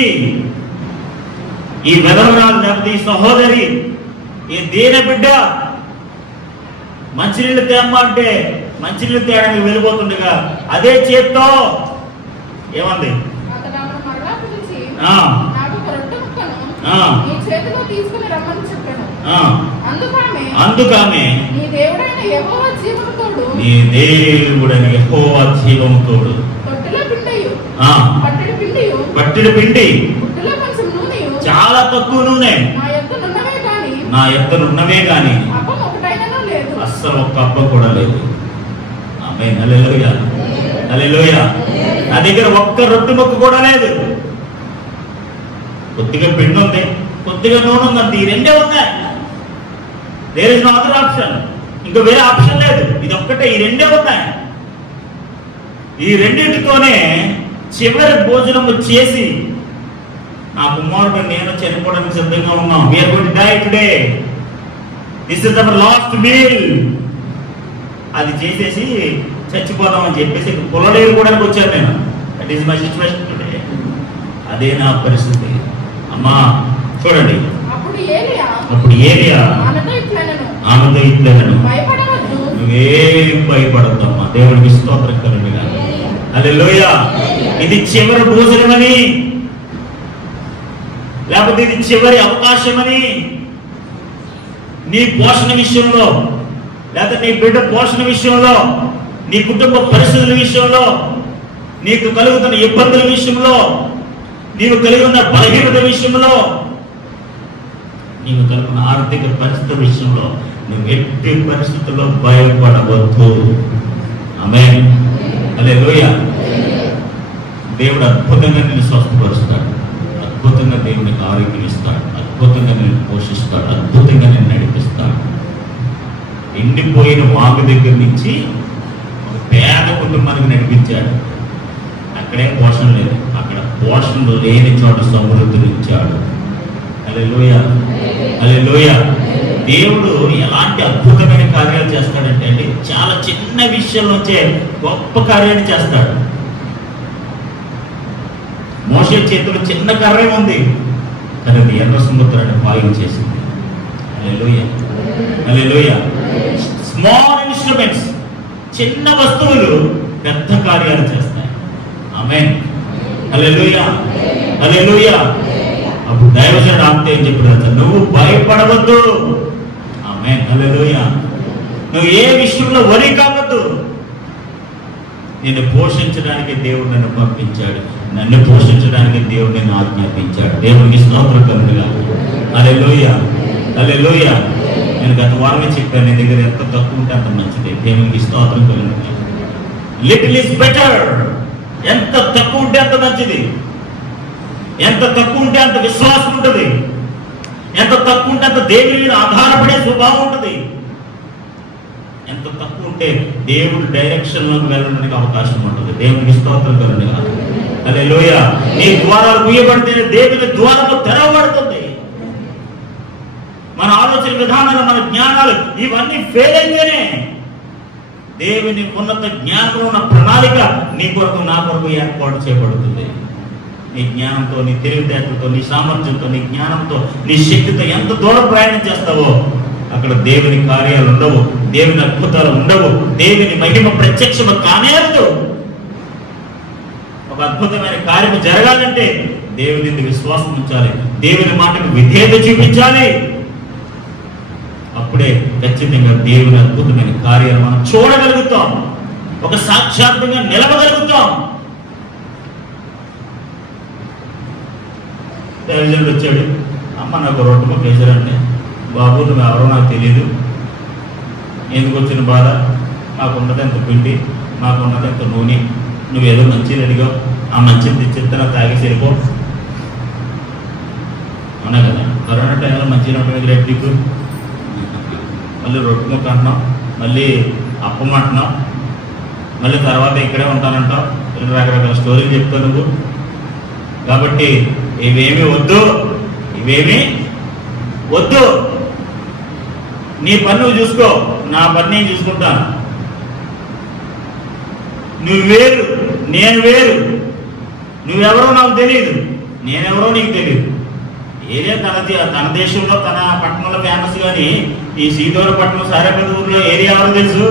ఈ వెధవరాలు లేకపోతే ఈ సహోదరి, ఈ దీన బిడ్డ మంచినీళ్ళు తేమ్మంటే మంచినీళ్ళు తేడానికి వెళ్ళిపోతుండగా అదే చేత్తో ఏమంది, అందుకామె నీ దేవుడని యెహోవా జీవముతోడు పట్టెడు పిండి చాలా తక్కువ నూనె నా ఎత్తనున్నవే గాని అస్సలు ఒక్క అప్ప కూడా లేదు. ఆమేన్, హల్లెలూయా, హల్లెలూయా. నా దగ్గర ఒక్క రొట్టె ముక్క కూడా లేదు. కొద్దిగా పిండి ఉంది, కొద్దిగా నూనె ఉందంటే ఈ రెండే ఉన్నాయి. There is no other option. ఇంకా వేరే ఆప్షన్ లేదు. ఇది ఒక్కటే, ఈ రెండే ఉన్నాయి. ఈ రెండింటితోనే చివరి భోజనము చేసి నా కుమారుడు నేను చనిపోవడానికి సిద్ధంగా ఉన్నాం. We are going to die today. This is our last meal. అది చేసేసి చచ్చిపోదామని చెప్పేసి పొలలేరు కూడా వచ్చాను నేను. That is my situation today. అదే నా పరిస్థితి. అమ్మా చూడండి, అప్పుడు ఏలియా ఆమెతో ఇట్లనను, నువ్వేం భయపడద్దమ్మా, దేవుడికి స్తోత్రం కలుగుగా. హల్లెలూయా. ఇది చివరి భోజనమని, లేకపోతే ఇది చివరి అవకాశమని, నీ పోషణ విషయంలో, లేకపోతే నీ బిడ్డ పోషణ విషయంలో, నీ కుటుంబ పరిస్థితుల విషయంలో, నీకు కలుగుతున్న ఇబ్బందుల విషయంలో, నీవు కలిగి ఉన్న బలహీనత విషయంలో, నీవు కలుగుతున్న ఆర్థిక పరిస్థితుల విషయంలో నువ్వు ఎట్టి పరిస్థితుల్లో భయపడవద్దు. ఆమేన్, హల్లెలూయా. దేవుడు అద్భుతంగా నిన్ను స్వస్థపరుస్తాడు, అద్భుతంగా దేవునికి ఆరోగ్యం ఇస్తాడు, అద్భుతంగా నిన్ను పోషిస్తాడు, అద్భుతంగా నిన్ను నడిపిస్తాడు. ఎండిపోయిన వాగు దగ్గర నుంచి ఒక పేద కుటుంబానికి నడిపించాడు. అక్కడే పోషణ లేదు, అక్కడ పోషణలు లేని చోట సమృద్ధిని ఇచ్చాడు. హల్లెలూయా, హల్లెలూయా. దేవుడు ఎలాంటి అద్భుతమైన కార్యాలు చేస్తాడంటే అండి, చాలా చిన్న విషయం నుంచే గొప్ప కార్యాన్ని చేస్తాడు. మోషే చేతిలో చిన్న కర్ర ఉంది, కానీ అది ఎర్ర సముద్రాన్ని పాయించేసింది. హల్లెలూయా, హల్లెలూయా. స్మాల్ ఇన్స్ట్రుమెంట్స్, చిన్న వస్తువులు పెద్ద కార్యాలు చేస్తాయి. ఆమేన్, హల్లెలూయా, హల్లెలూయా. అప్పుడు దైవజనుడు అంతే ఏం చెప్పాడు, నువ్వు భయపడవద్దు. ఆమేన్, హల్లెలూయా. నువ్వు ఏ విషయంలో వరి కావద్దు. నిన్ను పోషించడానికి దేవుడు నన్ను పంపించాడు, నన్ను పోషించడానికి దేవుడు నిన్ను ఆజ్ఞాపించాడు. దేవునికి స్తోత్రం కలుగుగా. హల్లెలూయా, హల్లెలూయా. నేను గత వారమే చెప్పాను, నీ దగ్గర ఎంత తక్కువ ఉంటే అంత మంచిది. దేవునికి స్తోత్రం కలుగుగా. Little is better. ఎంత తక్కువ ఉంటే అంత మంచిది. ఎంత తక్కువ ఉంటే అంత విశ్వాసం ఉంటుంది. ఎంత తక్కువ ఉంటే అంత దేవుని మీద ఆధారపడే స్వభావం ఉంటుంది. ఎంత తక్కువ ఉంటే దేవుడి డైరెక్షన్లోకి వెళ్ళడానికి అవకాశం ఉంటుంది. దేవునికి స్తోత్రం కలుగుగా. హల్లెలూయా. నీ ద్వారాలు మూయబడితే దేవుని ద్వారాలు తెరవబడుతుంది. మన ఆలోచన విధానాలు, మన జ్ఞానాలు ఇవన్నీ ఫెయిల్ అయితేనే దేవుని ఉన్నత జ్ఞానంలో ఉన్న ప్రణాళిక నీ కొరకు, నా కొరకు ఏర్పాటు చేయబడుతుంది. నీ జ్ఞానంతో, నీ తెలివితేటలతో, నీ సామర్థ్యంతో, నీ జ్ఞానంతో, నీ శక్తితో ఎంత దూరం ప్రయాణం చేస్తావో అక్కడ దేవుని కార్యాలు ఉండవు, దేవుని అద్భుతాలు ఉండవు, దేవుని మహిమ ప్రత్యక్షము కానేరదు. ఒక అద్భుతమైన కార్యము జరగాలంటే దేవుని మీద విశ్వాసం ఉంచాలి, దేవుని మాటకు విధేయత చూపించాలి. అప్పుడే ఖచ్చితంగా దేవుని అద్భుతమైన కార్యాలు మనం చూడగలుగుతాం, ఒక సాక్షాత్తుగా నిలవగలుగుతాం. దైవజనుడు వచ్చాడు, అమ్మ నాకు రొట్టె ముక్క వేసారండి. బాబు నువ్వు ఎవరో నాకు తెలియదు, ఎందుకు వచ్చిన బాధ, మాకున్నది ఎంత పిండి, మాకున్నది ఎంత నూనె, నువ్వేదో మంచిని అడిగావు, ఆ మంచిని తెచ్చిస్తున్నా తాగేసి వెళ్ళిపో. అవునా కదా, కరోనా టైంలో మంచిగా ఉంటుంది రేపు. మళ్ళీ రొట్టె ముక్క అంటున్నాం, మళ్ళీ అప్పం అంటున్నాం, మళ్ళీ తర్వాత ఇక్కడే ఉంటానంటావు, రకరకాల స్టోరీలు చెప్తావు నువ్వు. కాబట్టి ఇవేమీ వద్దు, ఇవేమీ వద్దు. నీ పని నువ్వు చూసుకో, నా పని నేను చూసుకుంటాను. నువ్వు వేరు, నేను వేరు. నువ్వెవరో నాకు తెలియదు, నేనెవరో నీకు తెలియదు. ఏరియా తన దేశంలో, తన పట్టణంలో ఫేమస్, కానీ ఈ సీదోరపట్నం, సారేపల్లి ఊర్లో ఏరియా ఎవరో తెలుసు?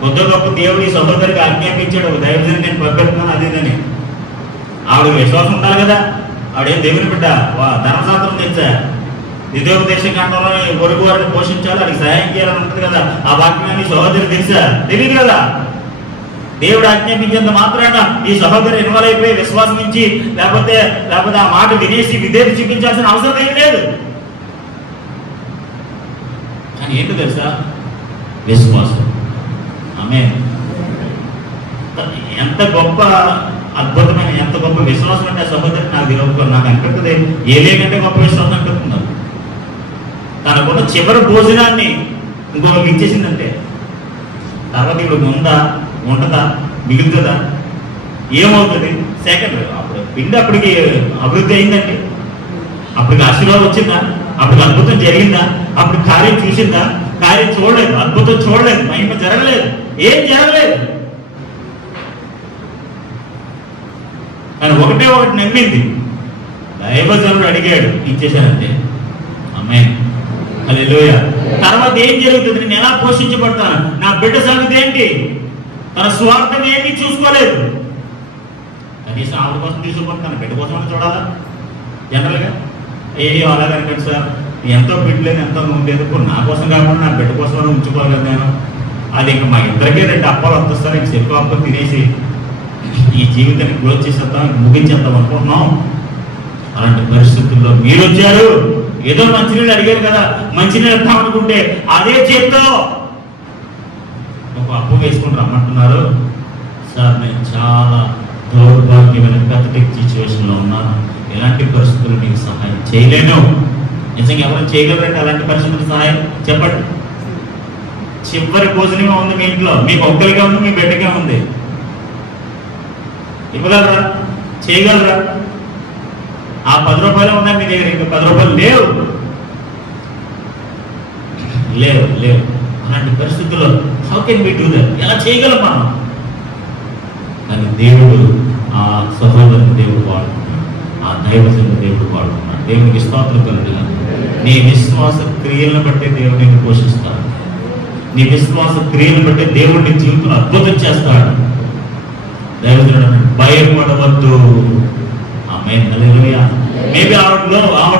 కొద్ది గొప్ప దేవుడి సహోదరికి ఆజ్ఞాపించాడు, ఒక దైవజనుడు నేను పంపిస్తున్నాను అదేదని. ఆవిడకి విశ్వాసం ఉండాలి కదా. ఆవిడేం దేవుని బిడ్డ, ధర్మశాస్త్రం తెచ్చా, ద్వితీయోపదేశ కాండంలో పొరుగు వారిని పోషించాలి, వాడికి సహాయం చేయాలని ఉంటుంది కదా. ఆ వాక్యాన్ని సహోదరి తెలుసా? తెలియదు కదా. దేవుడు ఆజ్ఞాపించేంత మాత్రాన ఈ సహోదరు ఇన్వాల్వ్ అయిపోయి విశ్వాసం ఇచ్చి లేకపోతే ఆ మాట వినేసి విధేయత చూపించాల్సిన అవసరం ఏం లేదు. కానీ ఏంటో తెలుసా? విశ్వాసం. ఆమేన్. ఎంత గొప్ప అద్భుతమైన, ఎంత గొప్ప విశ్వాసం అంటే సహోదరి నాకు తెలియదు. నాకు అనిపిస్తుంది ఏలేకంటే గొప్ప విశ్వాసం అనిపిస్తున్నారు. తనకున్న చివరి భోజనాన్ని ఇంకొకరికి ఇచ్చేసిందంటే తర్వాత ఇప్పుడు ఉందా, ఉంటుందా, మిగులుతుందా, ఏమవుతుంది? సెకండ్ అప్పుడు పిండి అప్పటికి అభివృద్ధి అయిందండి, అప్పటికి ఆశీర్వాదం వచ్చిందా, అప్పటికి అద్భుతం జరిగిందా, అప్పుడు కార్యం చూసిందా? కార్యం చూడలేదు, అద్భుతం చూడలేదు, మహిమ జరగలేదు, ఏం జరగలేదు. కానీ ఒకటే ఒకటి నమ్మింది, దైవజనుడు అడిగాడు, ఇచ్చేశానంటే. ఆమేన్, హల్లెలూయా. తర్వాత ఏం జరుగుతుంది? నేను ఎలా పోషించబడతాను? నా బిడ్డ సంగతి ఏంటి? తన స్వార్థం ఏమీ చూసుకోలేదు. కనీసం ఆవిడ కోసం తీసుకుంటాను, తన బిడ్డ కోసం చూడాలా? జనరల్గా అలాగనుకోండి సార్, ఎంతో బిడ్డలేదు, ఎంతో ఉండేది, నా కోసం కాకుండా నా బిడ్డ కోసం ఉంచుకోవాలి కదా నేను. అది ఇంకా మా ఇద్దరికే 2 అప్పాలు వస్తాను, ఇంక చెరుకు అప్పలు తినేసి ఈ జీవితాన్ని క్లోజ్ చేసేద్దాం, ముగించేద్దాం అనుకుంటున్నాం. అలాంటి పరిస్థితుల్లో మీరు వచ్చారు. ఏదో మంచినీళ్ళు అడిగారు కదా, మంచినీళ్ళు ఇద్దాం అనుకుంటే అదే చేత్తో ఒక అప్పు వేసుకుని రమ్మంటున్నారు. సార్ నేను చాలా దౌర్భాగ్యమైన పెద్దటిక్ సిచ్యువేషన్లో ఉన్నాను, ఎలాంటి పరిస్థితులు మీకు సహాయం చేయలేను. నిజంగా ఎవరు చేయగలరంటే అలాంటి పరిస్థితులు సహాయం? చెప్పండి. చివరి భోజనమే ఉంది మీ ఇంట్లో, మీకు ఒక్కరిగా ఉంది, మీ బిడ్డగా ఉంది. ఇవ్వగలరా? చేయగలరా? ఆ 10 రూపాయలు ఉన్నాయి మీ దగ్గర, ఇంకా 10 రూపాయలు లేవు. అలాంటి పరిస్థితుల్లో how can we do that? ఎలా చేయగలం మనం? కానీ దేవుడు ఆ సహోదరుని దేవుడు వాడుతున్నాడు. ఆ దైవజనుడు దేవుడు వాడుకున్నాడు. దేవునికి స్తోత్రం కలుగుగా. నీ విశ్వాస క్రియలను బట్టి దేవుడు నిన్ను పోషిస్తాడు. నీ విశ్వాస క్రియలను బట్టి దేవుడు నీ జీవితంలో అద్భుతం చేస్తాడు. దైవజనుడు భయపడవద్దు. ఆమేన్. హల్లెలూయా. మేబీ ఆవిడ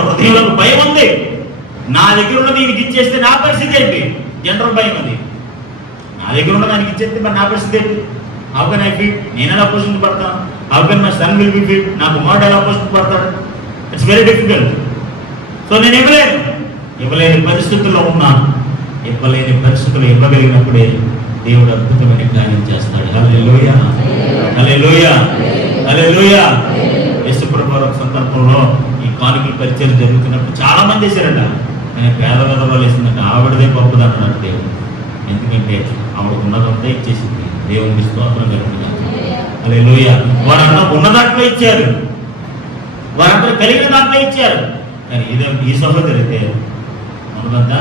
హృదయంలో భయం ఉంది. నా దగ్గర ఉన్న నీకు ఇచ్చేస్తే నా పరిస్థితి ఏంటి? జనరల్ భయం అది. నా దగ్గర ఉన్న దానికి ఇచ్చేస్తే మరి నా పరిస్థితి ఏంటి? How can I feed? నేను ఎలా పోషించబడతాను? How can my son will be feed? నా కుమారుడు ఎలా పోషించబడతాడు? It's very difficult. సో నేను ఇవ్వలేని పరిస్థితుల్లో ఉన్నాను. ఇవ్వలేని పరిస్థితులు ఇవ్వగలిగినప్పుడే దేవుడు అద్భుతమైన కార్యం చేస్తాడు. హల్లెలూయా, హల్లెలూయా, హల్లెలూయా. యేసుప్రభు సందర్భంలో ఈ కానుకల పరిచయం జరుగుతున్నప్పుడు చాలా మంది చేశారట. నేను పేద విధవరాలు వేసిందంటే ఆవిడదే గొప్పదన్నాడు దేవుడు. ఎందుకంటే ఆవిడకు ఉన్నదంతా ఇచ్చేసింది. దేవునికి స్తోత్రం కలుగుగా. హల్లెలూయా. వారంతా ఉన్న దాంట్లో ఇచ్చారు, వారంతా కలిగిన దాంట్లో ఇచ్చారు. కానీ ఈ సహోదరి అయితే ఉన్నదంతా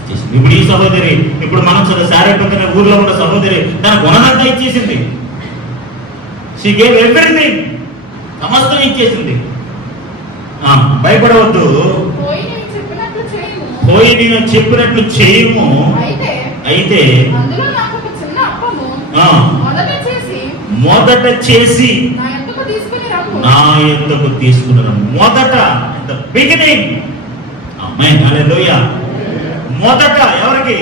ఇచ్చేసింది. ఇప్పుడు ఈ సహోదరి, ఇప్పుడు మనం సారేపక్కన ఊర్లో ఉన్న సహోదరి తనకు ఉన్నదంతా ఇచ్చేసింది. She gave everything. సమస్తం ఇచ్చేసింది. భయపడవద్దు. పోయి నేను చెప్పినట్లు చేయము. అయితే మొదట చేసి నా యొద్దకు తీసుకున్నాను. మొదట బిగినింగ్. ఆమేన్. హల్లెలూయా. మొదట ఎవరికి?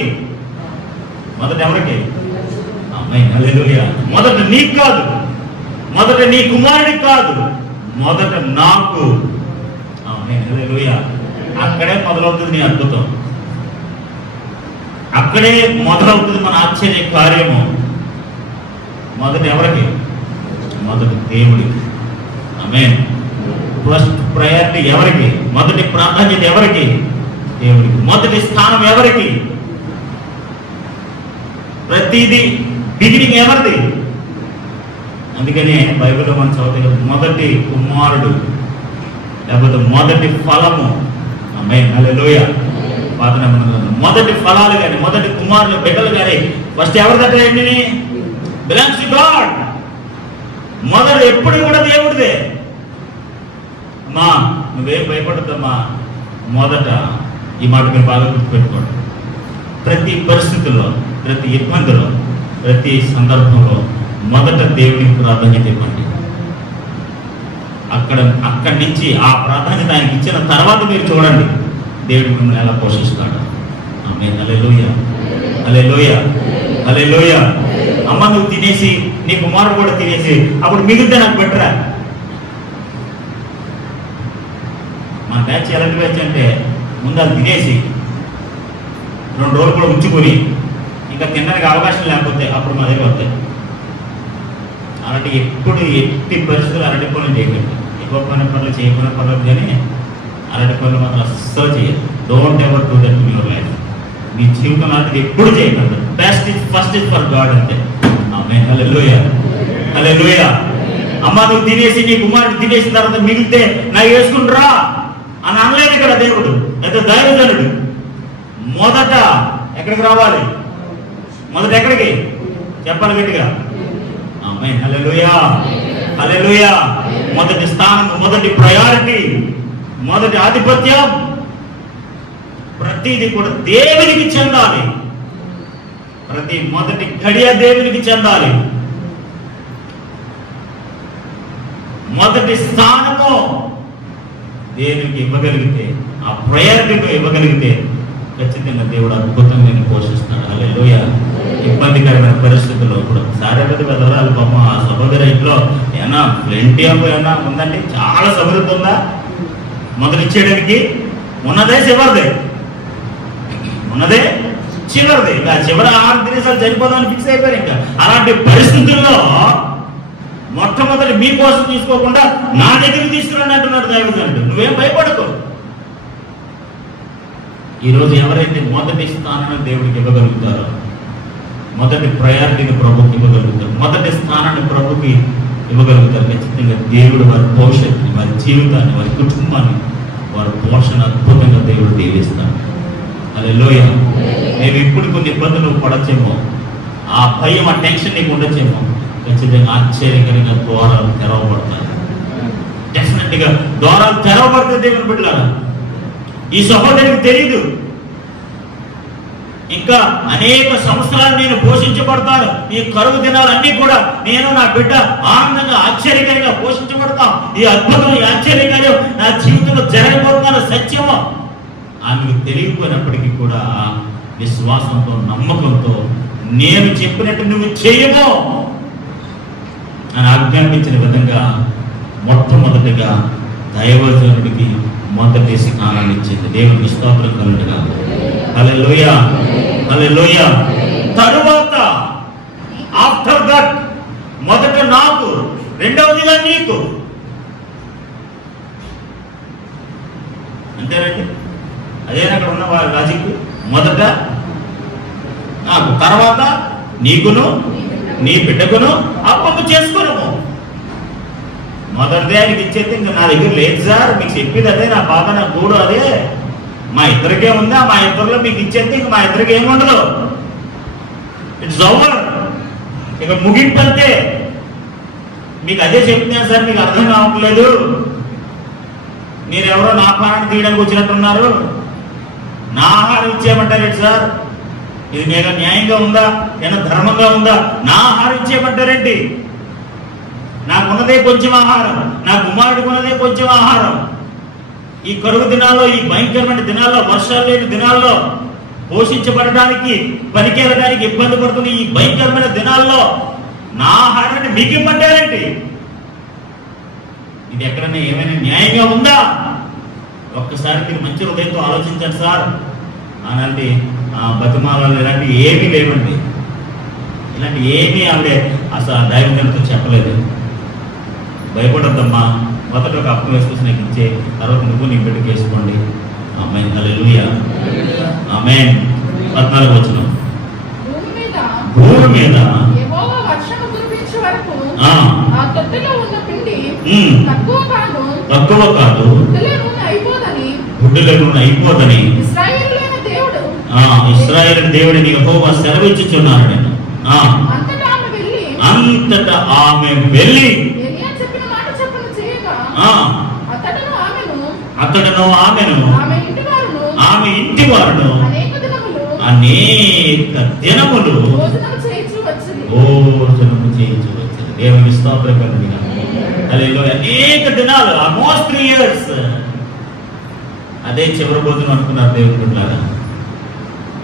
ఆమేన్. హల్లెలూయా. మొదట నీకు కాదు, మొదట నీ కుమారుడికి కాదు, మొదట నాకు. ఆమేన్. హల్లెలూయా. అక్కడే మొదలవుతుంది నీ అద్భుతం. అక్కడే మొదలవుతుంది మన ఆశ్చర్య కార్యము. మొదట ఎవరికి? మొదట దేవుడికి. ఆమేన్. ఫస్ట్ ప్రయారిటీ ఎవరికి? మొదటి ప్రాధాన్యత ఎవరికి? దేవుడికి. మొదటి స్థానం ఎవరికి? ప్రతిదీ బిగినింగ్ ఎవరిది? అందుకనే బైబిల్లో మనం చదువుతాం మొదటి కుమారుడు, లేకపోతే మొదటి ఫలము. ఆమేన్. హల్లెలూయా. మొదటి ఫలాలు కానీ, మొదటి కుమారులు బిడ్డలు కానీ ఫస్ట్ ఎవరిదట? ఏంటిని? Belongs to God. మొదటి ఎప్పుడు కూడా దేవుడిదే. అమ్మా నువ్వేం భయపడద్దమ్మా. మొదట ఈ మాట మీరు బాగా గుర్తుపెట్టుకోండి. ప్రతి పరిస్థితుల్లో, ప్రతి ఇబ్బందిలో, ప్రతి సందర్భంలో మొదట దేవునికి ప్రాధాన్యత ఇవ్వండి. అక్కడి నుంచి ఆ ప్రాధాన్యత ఆయనకి ఇచ్చిన తర్వాత మీరు చూడండి దేవుడు మిమ్మల్ని ఎలా పోషిస్తాడు. ఆమేన్. హల్లెలూయా, హల్లెలూయా, హల్లెలూయా. అమ్మ నువ్వు తినేసి నీ కుమారుడు కూడా తినేసి అప్పుడు మిగిలితే నాకు పెట్టరా. మన బ్యాచ్ ఎలాంటి బ్యాచ్ అంటే ముందు అది తినేసి 2 రోజులు కూడా ఉంచుకొని ఇంకా తినడానికి అవకాశం లేకపోతే అప్పుడు మా దగ్గర వస్తాయి. అలాంటి ఎట్టి పరిస్థితులు అరటి పనులు చేయకండి. ఎక్కువ పనులు చేయకుండా పర్లేదు, కానీ అరటి పనులు మాత్రం అస్సలు చేయదు. Don't ever do that in your life. మీ జీవితం లాంటిది ఎప్పుడు చేయకండి. Best is first is for God అంతే. ఆమేన్. హల్లెలూయా, హల్లెలూయా. అమ్మ నువ్వు తినేసి నీ కుమారుడు తినేసిన తర్వాత మిగిలితే నాకు వేసుకుంటురా అని అనలేదు ఇక్కడ దేవుడు. అయితే దైవజనుడు మొదట ఎక్కడికి రావాలి? మొదట ఎక్కడికి చెప్పాలి గట్టిగా? ఆమేన్. హల్లెలూయా, హల్లెలూయా. మొదటి స్థానం, మొదటి ప్రయారిటీ, మొదటి ఆధిపత్యం ప్రతిదీ కూడా దేవునికి చెందాలి. ప్రతి మొదటి గడియ దేవునికి చెందాలి. మొదటి స్థానము దేవునికి ఇవ్వగలిగితే, ఆ ప్రయారిటీలో ఇవ్వగలిగితే ఖచ్చితంగా దేవుడు అద్భుతంగా నేను పోషిస్తాడు. హల్లెలూయా. ఇబ్బందికరమైన పరిస్థితుల్లో కూడా సారేపతి వెదవరాలు పాపం ఆ సహోదరి ఇంట్లో ఏమన్నా ప్లెంటీ ఆఫ్ ఏమన్నా ఉందండి, చాలా సమృద్ధి ఉందా మొదలు ఇచ్చేయడానికి? ఉన్నదే చివరిదే, ఉన్నదే చివరిది. ఇంకా చివరి 6 దేశాలు చనిపోదామని ఫిక్స్ అయిపోయారు. ఇంకా అలాంటి పరిస్థితుల్లో మొట్టమొదటి మీకోసం తీసుకోకుండా నా దగ్గర తీసుకురండి అంటున్నాడు దైవజనుడు. నువ్వేం భయపడకు. ఈరోజు ఎవరైతే మొదటి స్థానాన్ని దేవుడికి ఇవ్వగలుగుతారో, మొదటి ప్రయారిటీని ప్రభుకి ఇవ్వగలుగుతారు, మొదటి స్థానాన్ని ప్రభుకి ఇవ్వగలుగుతారు, ఖచ్చితంగా దేవుడు వారి భవిష్యత్తుని, వారి జీవితాన్ని, వారి కుటుంబాన్ని, వారి పోషణ అద్భుతంగా దేవుడు దీవిస్తాడు. హల్లెలూయా. మేము ఇప్పుడు కొన్ని ఇబ్బందులు పడచ్చేమో, ఆ భయం, ఆ టెన్షన్ నీకు ఉండొచ్చేమో, ఖచ్చితంగా ఆశ్చర్యకరంగా ద్వారాలు తెరవబడతాయి. డెఫినెట్ గట్టిగా ద్వారాలు తెరవబడితే దేవుని బిడ్డలారా, ఈ సహోదరికి తెలియదు ఇంకా అనేక సంవత్సరాలు నేను పోషించబడతాను, ఈ కరువు దినాలన్నీ కూడా నేను నా బిడ్డ ఆనందంగా ఆశ్చర్యకరంగా పోషించబడతాం, ఈ అద్భుతం ఈ ఆశ్చర్యకార్యం నా జీవితంలో జరగబోతున్న సత్యము ఆమెకు తెలియకపోయినప్పటికీ కూడా విశ్వాసంతో నమ్మకంతో నేను చెప్పినట్టు నువ్వు చేయము అని ఆజ్ఞాపించిన విధంగా మొట్టమొదటిగా దైవజనుడికి మొదటి స్నానాన్ని ఇచ్చింది. దేవునికి స్తోత్రం కలుగునుగా. హల్లెలూయా, హల్లెలూయా. తరువాత ఆఫ్టర్ దట్ మొదట నాకు, రెండవదిగా నీకు. అంతేనండి, అదే అక్కడ ఉన్న వారి లాజిక్. మొదట నాకు, తర్వాత నీకును నీ బిడ్డకును అప్పము చేసుకున్నాము. మొదటిదే ఆయనకి ఇచ్చేది ఇంకా నా దగ్గర లేదు సార్, మీకు చెప్పేది అదే, నా బాధ నా గూడు అదే, మా ఇద్దరికే ఉందా, మా ఇద్దరిలో మీకు ఇచ్చేది ఇంక మా ఇద్దరికి ఏముండదు, ఇట్స్ ఓవర్, ఇక ముగింపంతే. మీకు అదే చెప్తున్నాను సార్, మీకు అర్థం కావట్లేదు, మీరెవరో నా ప్రాణాన్ని తీయడానికి వచ్చినట్టున్నారు, నా ఆహారం ఇచ్చేయమంటారు సార్, ఇది నేను న్యాయంగా ఉందా, నేను ధర్మంగా ఉందా, నా ఆహారం ఇచ్చేయమంటారేంటి, నాకున్నదే కొంచెం ఆహారం, నా కుమారుడికి ఉన్నదే కొంచెం ఆహారం, ఈ కరువు దినాల్లో, ఈ భయంకరమైన దినాల్లో, వర్షాలు లేని దినాల్లో, పోషించబడడానికి పనికెళ్ళడానికి ఇబ్బంది పడుతున్న ఈ భయంకరమైన దినాల్లో నా ఆహారాన్ని మీకు ఇవ్వమంటారేంటి, ఇది ఎక్కడైనా ఏమైనా న్యాయంగా ఉందా, ఒక్కసారి మీరు మంచి హృదయంతో ఆలోచించండి సార్. అలాంటి బతిమాలాలు ఇలాంటివి ఏమీ లేవండి, ఇలాంటి ఏమీ ఆవిడే అసలు దైవజనుడితో చెప్పలేదు. భయపడద్దమ్మా, మొదట ఒక అప్పు వేసుకొచ్చి నాకు ఇచ్చే, తర్వాత నువ్వు నీ బిడ్డకి వేసుకోండి. ఆమేన్, హల్లెలూయా, ఆమేన్. 14వ వచనం. భూమి మీద యెహోవా వర్షము కురిపించే వరకు ఆ తొట్టిలో ఉన్న పిండి తక్కువ కాదు, గుడ్డులో నూనె అయిపోదని ఇశ్రాయేలు దేవుడిని యెహోవా సెలవిచ్చుచున్నాడు. నేను అంతటా ఆమె వెళ్ళి అతడును ఆమెను ఆమె ఇంటి వారును అనేక దినములు భోజనము చేయించు వచ్చింది. దేవునికి స్తోత్రం కలుగునుగా. హల్లెలూయా. అనేక దినాలు, ఆల్మోస్ట్ 3 years. అదే చివరి భోజనం అనుకున్నారు దేవుని బిడ్డలారా.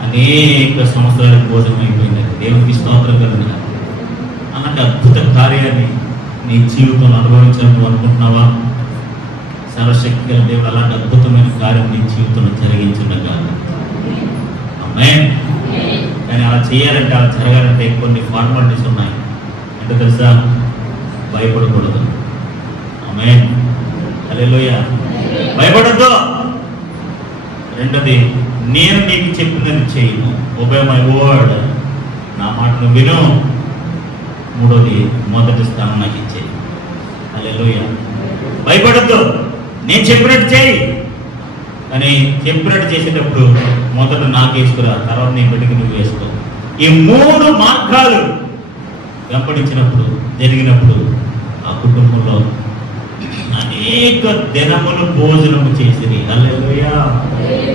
అనేక సంవత్సరాలకు భోజనం అయిపోయింది. దేవునికి స్తోత్రం కలుగునుగా. అలాంటి అద్భుత కార్యాన్ని నీ జీవితంలో అనుభవించాలని అనుకుంటున్నావా? సర్వశక్తి గల దేవుడు అలాంటి అద్భుతమైన కార్యం నీ జీవితంలో జరిగించుండగా. ఆమేన్. కానీ అలా చేయాలంటే, అలా జరగాలంటే కొన్ని ఫార్మాలిటీస్ ఉన్నాయి. అంటే తెలుసా, భయపడకూడదు. ఆమేన్, హల్లెలూయా. భయపడద్దు. రెండోది, నేను నీకు చెప్పినది చేయను, ఒబే మై వర్డ్, నా మాటను విను. మూడోది, మొదటి స్థానం నాకు ఇచ్చేయి. హల్లెలూయా. భయపడద్దు, నేను చెప్పినట్టు చేయి. కానీ చెప్పినట్టు చేసేటప్పుడు మొదట నాకు వేసుకురా, తర్వాత నీ బిడ్డకి నువ్వు వేసుకో. ఈ 3 మార్గాలు వెంపడించినప్పుడు, జరిగినప్పుడు ఆ కుటుంబంలో అనేక దినములు భోజనము చేసిరి. హల్లెలూయా.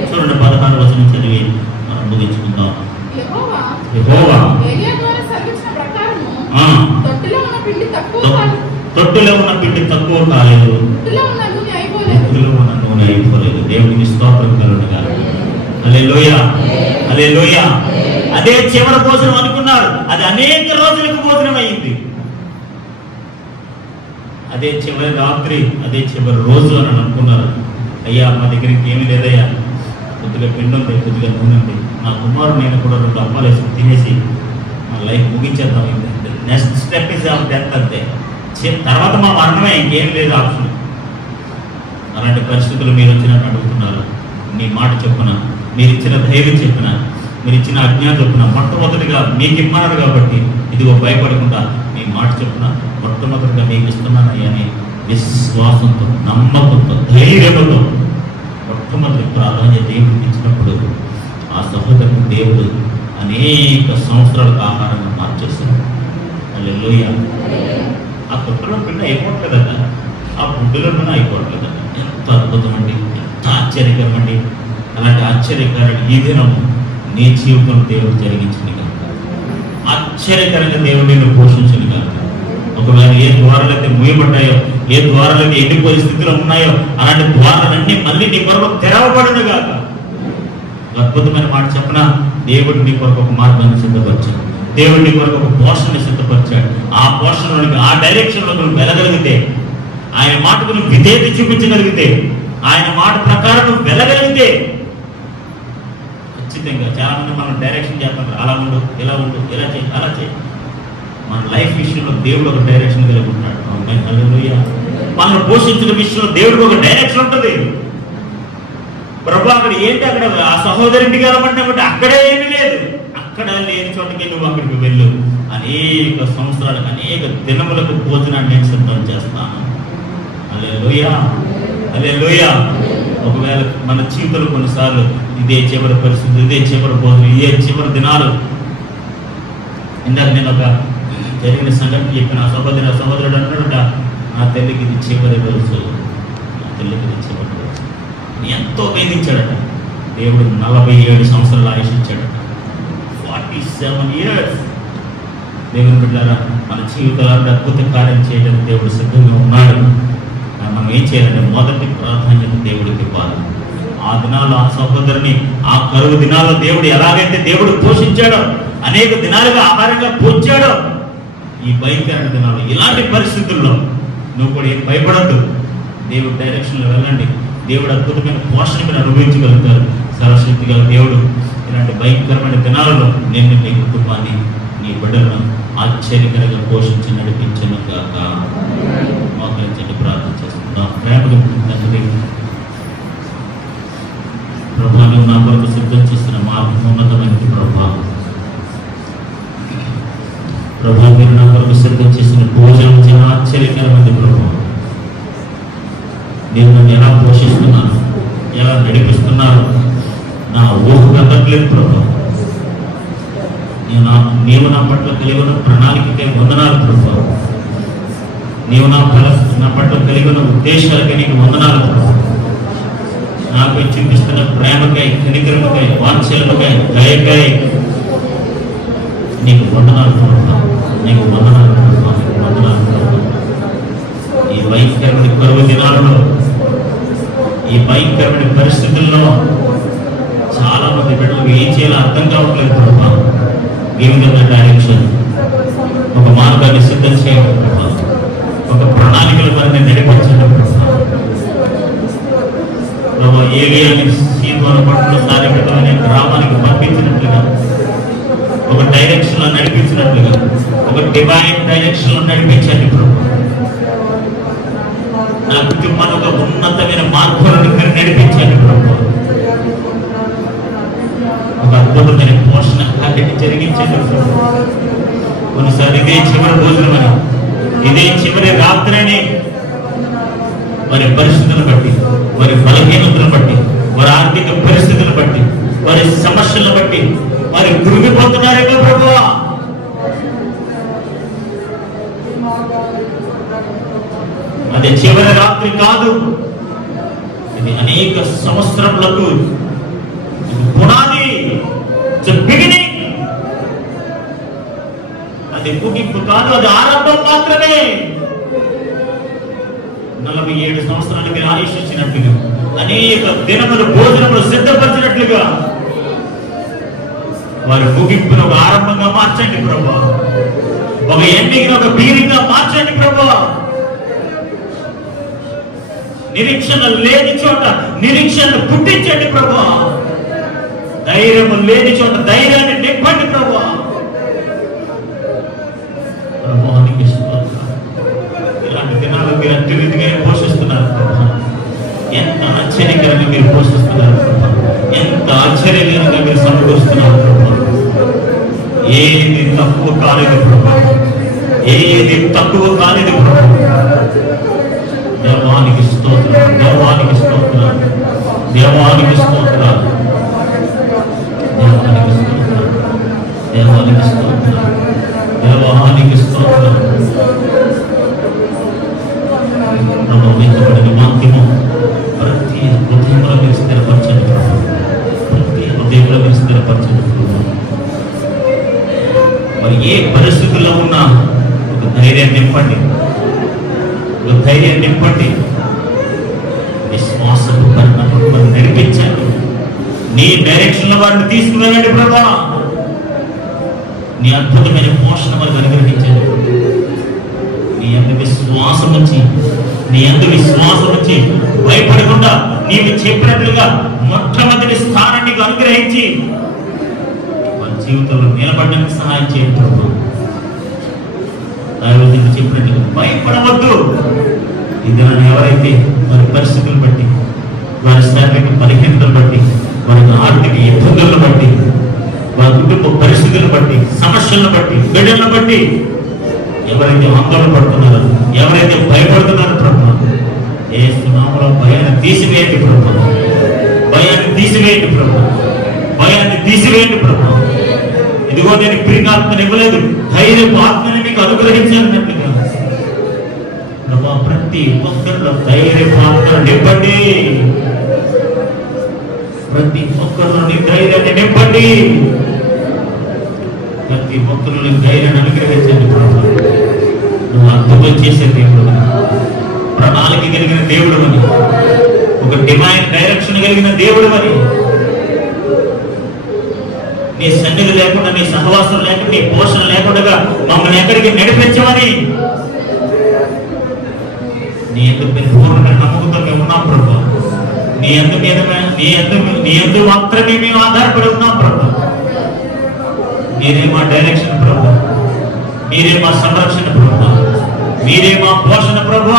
చూడండి, 16వ వచనం చదివి మనం ముగించుకుందాం. యెహోవా తొట్టిలో ఉన్న పిండి తక్కువ కాలేదు, తొట్టిలో ఉన్న నూనె అయిపోలేదు. దేవునికి స్తోత్రం కలుగునుగా. హల్లెలూయా, హల్లెలూయా. అదే చివరి భోజనం అనుకున్నారు, అది అనేక రోజులకు భోజనం అయింది. అదే చివరి రాత్రి, అదే చివరి రోజు అని అనుకున్నారు. అయ్యా, మా దగ్గరికి ఏమీ లేదయ్యా, కొద్దిగా పిండి ఉంది, కొద్దిగా నూనె ఉంది, నా కుమారుడు నేను కూడా 2 అప్పాలు వేసి తినేసి మా లైఫ్ ముగించేద్దాం. Next step is of death అంతే. తర్వాత మా మరణమే, ఇంకేం లేదు ఆప్షన్. అలాంటి పరిస్థితులు మీరు వచ్చినట్టు అడుగుతున్నారు. నీ మాట చెప్పున, మీరు ఇచ్చిన ధైర్యం చెప్పిన, మీరు ఇచ్చిన అజ్ఞానం చెప్పున, మొట్టమొదటిగా మీకు ఇమ్మన్నారు కాబట్టి ఇదిగో భయపడకుండా నీ మాట చెప్పున మొట్టమొదటిగా మీకు ఇస్తున్నానయ్యా అని విశ్వాసంతో, నమ్మకంతో, ధైర్యంతో మొట్టమొదటి ప్రాధాన్యత దేవుడికి ఇచ్చినప్పుడు ఆ సహోదరుని దేవుడు అనేక సంవత్సరాలకు ఆహారంగా మార్చేస్తున్నాడు. హల్లెలూయా. ఆ తొట్టలో పిండి అయిపోతుందట, ఆ బుడ్డులోనే అయిపోవట్లేదు. ఎంత అద్భుతం అండి, ఎంత ఆశ్చర్యకరం అండి. అలాంటి ఆశ్చర్యకరం ఈ దినం నీ జీవితం దేవుడు జరిగించింది కనుక, ఆశ్చర్యకరంగా దేవుడు నిన్ను పోషించింది కనుక, ఒకవేళ ఏ ద్వారాలైతే మూయబడ్డాయో, ఏ ద్వారాలైతే ఎన్ని పరిస్థితులు ఉన్నాయో, అలాంటి ద్వారాలన్నీ మళ్ళీ నీ కొరకు తెరవబడును గాక. అద్భుతమైన మాట చెప్పన, దేవుడు నీ కొరకు ఒక మార్గాన్ని సిద్ధపరిచాడు, దేవుడు నీ కొరకు ఒక పోషణని సిద్ధపరిచాడు. ఆ పోషణలోనికి, ఆ డైరెక్షన్లో నువ్వు వెళ్ళగలిగితే, ఆయన మాటకు నువ్వు విధేయత చూపించగలిగితే, ఆయన మాట ప్రకారం నువ్వు వెళ్ళగలిగితే, ఖచ్చితంగా చాలా మంది మనం డైరెక్షన్ చేస్తాం, అలా ఉండు, ఇలా ఉండు, ఇలా చేయి, అలా చేయి. మన లైఫ్ విషయంలో దేవుడు ఒక డైరెక్షన్ కలిగి ఉంటాడు. మనం పోషించిన విషయంలో దేవుడికి ఒక డైరెక్షన్ ఉంటుంది. ప్రభు అక్కడ ఏంటి, అక్కడ ఆ సహోదరుడికి వెళ్ళమంటే అక్కడే ఏమీ లేదు, అక్కడ లేని చోటకి నువ్వు అక్కడికి వెళ్ళు. అనేక సంవత్సరాలకు, అనేక దినములకు భోజనాన్ని నేను సిద్ధం చేస్తాను. హల్లెలూయా, హల్లెలూయా. ఒకవేళ మన జీవితంలో కొన్నిసార్లు ఇదే చివరి పరిస్థితి, ఇదే చివరి భోజనం, ఇదే చివరి దినాలు. ఇందాక నేను ఒక జరిగిన సంఘటన చెప్పిన సహోదరుడు అంటాడుట, నా తల్లికి ఇది చివరి రోజు, నా తల్లికి ఇది చివరి రోజు. ఎంతో వేధించాడట. దేవుడు 47 సంవత్సరాలు ఆయుష్ ఇచ్చాడట. 47 years. దేవుని బిడ్డలారా, మన జీవితాలను అద్భుత కార్యం చేయడానికి దేవుడు సిద్ధంగా ఉన్నాడు. మనం ఏం చేయాలంటే మొదటి ప్రాధాన్యత దేవుడికి ఇవ్వాలి. ఆ దినాల్లో ఆ సహోదరుని, ఆ కరువు దినాల్లో దేవుడు ఎలాగైతే దేవుడు పోషించాడో, అనేక దినాలుగా ఆహారంగా పోర్చాడో, ఈ భయంకరమైన దినాల్లో, ఇలాంటి పరిస్థితుల్లో నువ్వు కూడా ఏం భయపడద్దు. దేవుడు డైరెక్షన్లో వెళ్ళండి. దేవుడు అద్భుతమైన పోషణ మీరు అనుభవించగలుగుతారు. సరస్వతి గల దేవుడు ఇలాంటి భయంకరమైన దినాలలో నిన్ను, నీ కుటుంబాన్ని, నీ బిడ్డలను ఆశ్చర్యకరంగా పోషించి నడిపించను కాక. మోకరించండి, ప్రార్థన చేసుకుందాం. ప్రేమగా తండ్రి, ప్రభా, నువ్వు నా కొరకు సిద్ధం చేసిన మార్గం ఉన్నతమైనది. ప్రభా, మీరు నా కొరకు సిద్ధం చేసిన భోజనం చాలా ఆశ్చర్యకరమైనది. ప్రభా, నేను నన్ను ఎలా పోషిస్తున్నాను, ఎలా నడిపిస్తున్నాను, నా ఊహకు అందట్లేదు. ప్రభా, నీవు నా పట్ల కలిగి ఉన్న ప్రణాళికకే వందనాలు. ప్రభా, నీవు నా పట్ల కలిగి ఉన్న ఉద్దేశాలకే నీకు వందనాలు. ప్రభా, నాపై చూపిస్తున్న ప్రేమకై, కనికరమకై, వాత్సల్యమకై, దయకై నీకు వందనాలు. ప్రభా, నీకు వందనాలు. ప్రభా, నీకు వందనాలు. ప్రభా, ఈ భయంకరమైన కరువు దినాలలో, ఈ భయంకరమైన పరిస్థితుల్లో చాలా మంది బిడ్డలకు ఏం చేయాలో అర్థం కావట్లేదు. ప్రభా, గివింగ్ డైరెక్షన్, ఒక మార్గాన్ని సిద్ధం చేయడం ప్రభా, ఒక ప్రణాళికల వారిని నడిపించడం ప్రభా. ఏలియాని సీదోను పట్టణంలో సారెపెట్టమనే గ్రామానికి పంపించినట్లుగా, ఒక డైరెక్షన్ లో నడిపించినట్లుగా, ఒక డివైన్ డైరెక్షన్ లో నడిపించండి ప్రభా. నా కుటుంబాన్ని ఒక ఉన్నతమైన మార్గాలను మీరు నడిపించండి ప్రభా. ఒక అద్భుతమైన పోషణ కార్యాన్ని జరిగించండి ప్రభా. కొన్నిసార్లు ఇదే చివరి భోజనం అని, ఇదే చివరి రాత్రి అని, వారి పరిస్థితులను బట్టి, వారి బలహీనతలను బట్టి, వారి ఆర్థిక పరిస్థితులను బట్టి, వారి సమస్యలను బట్టి వారి కృంగిపోతున్నారేమో ప్రభువా. అది చివరి రాత్రి కాదు, ఇది అనేక సంవత్సరములకు పునాది, బిగినింగ్. అది ముగింపు కాదు, అది ఆరంభం మాత్రమే. 47 సంవత్సరాలకి ఆయుష్ ఇచ్చినట్లుగా, అనేక దినములు భోజనములు సిద్ధపరిచినట్లుగా, వారి ముగింపును ఒక ఆరంభంగా మార్చండి ప్రభా. ఒక ఎండింగ్ ఒక బిగినింగ్ గా మార్చండి ప్రభా. నిరీక్షణ లేని చోట నిరీక్షణ పుట్టించండి ప్రభా. ధైర్యము లేని చోట ధైర్యాన్ని నింపండి ప్రభా. ఇలాంటి దినాలు మీరు అట్టి రీతిగా పోషిస్తున్నారు ప్రభా. ఎంత ఆశ్చర్యకరంగా మీరు పోషిస్తున్నారు ప్రభా. ఎంత ఆశ్చర్యకరంగా మీరు సమకూరుస్తున్నారు ప్రభా. ఏది తక్కువ కాలేదు ప్రభా, ఏది తక్కువ కాలేదు ప్రభా. దేవానికి స్తోత్రం, దేవానికి స్తోత్రం, దేవానికి స్తోత్రం, దేవానికి స్తోత్రం, దేవానికి స్తోత్రం, దేవానికి స్తోత్రం. మీరు స్థిరపరచండి. మరి ఏ పరిస్థితుల్లో ఉన్నా ఒక ధైర్యాన్ని నింపండి, ఒక ధైర్యాన్ని నింపండి. విశ్వాసపు పరిణామం నడిపించండి. నీ డైరెక్షన్ లో వారిని తీసుకువెళ్ళండి ప్రభా. నీ అద్భుతమైన పోషణ మనకు అనుగ్రహించండి. నీ అందు విశ్వాసం వచ్చి, నీ అందు విశ్వాసం వచ్చి భయపడకుండా నీవు చెప్పినట్లుగా మొట్టమొదటి స్థానాన్ని నీకు అనుగ్రహించి వారి జీవితంలో నిలబడడానికి సహాయం చేయండి ప్రభు. దైవజనుడు చెప్పినట్లుగా భయపడవద్దు. ఇద్దరు ఎవరైతే వారి పరిస్థితులను బట్టి, వారి శారీరక బలహీనతలు బట్టి, వారి ఆర్థిక ఇబ్బందులను బట్టి, వారి కుటుంబ పరిస్థితులను బట్టి, సమస్యలను బట్టి, బిడ్డలను బట్టి ఎవరైతే ఆందోళన పడుతున్నారో, ఎవరైతే భయపడుతున్నారో ప్రభు, యేసు నామములో భయాన్ని తీసివేయండి ప్రభు. భయాన్ని తీసివేయండి ప్రభు. భయాన్ని తీసివేయండి ప్రభు. ఇదిగో నేను ప్రియాత్మని ఇవ్వలేదు, ధైర్యపు ఆత్మని మీకు అనుగ్రహించాలన్నట్టుగా ప్రభా ప్రతి ఒక్కరిలో ధైర్యపు ఆత్మను నింపండి. ప్రతి ఒక్కరిలో నీ ధైర్యాన్ని నింపండి. ప్రతి ఒక్కరిలో ధైర్యాన్ని అనుగ్రహించండి ప్రభు. నువ్వు అద్భుతం చేసే దేవుడు, ప్రణాళిక కలిగిన దేవుడు అని, ఒక డివైన్ డైరెక్షన్ కలిగిన దేవుడు అని, నీ సన్నిధి లేకుండా, నీ సహవాసం లేకుండా, నీ పోషణ లేకుండా మమ్మల్ని ఎక్కడికి నడిపించమని నీ ఎందుకు పూర్ణమైన నమ్మకంతో మేము ఉన్నాం ప్రభు. నీ ఎందు మాత్రమే మేము ఆధారపడి ఉన్నాం ప్రభు. మీరే మా డైరెక్షన్ ప్రభు, మీరే మా సంరక్షణ ప్రభు, మీరే మా పోషణ ప్రభు.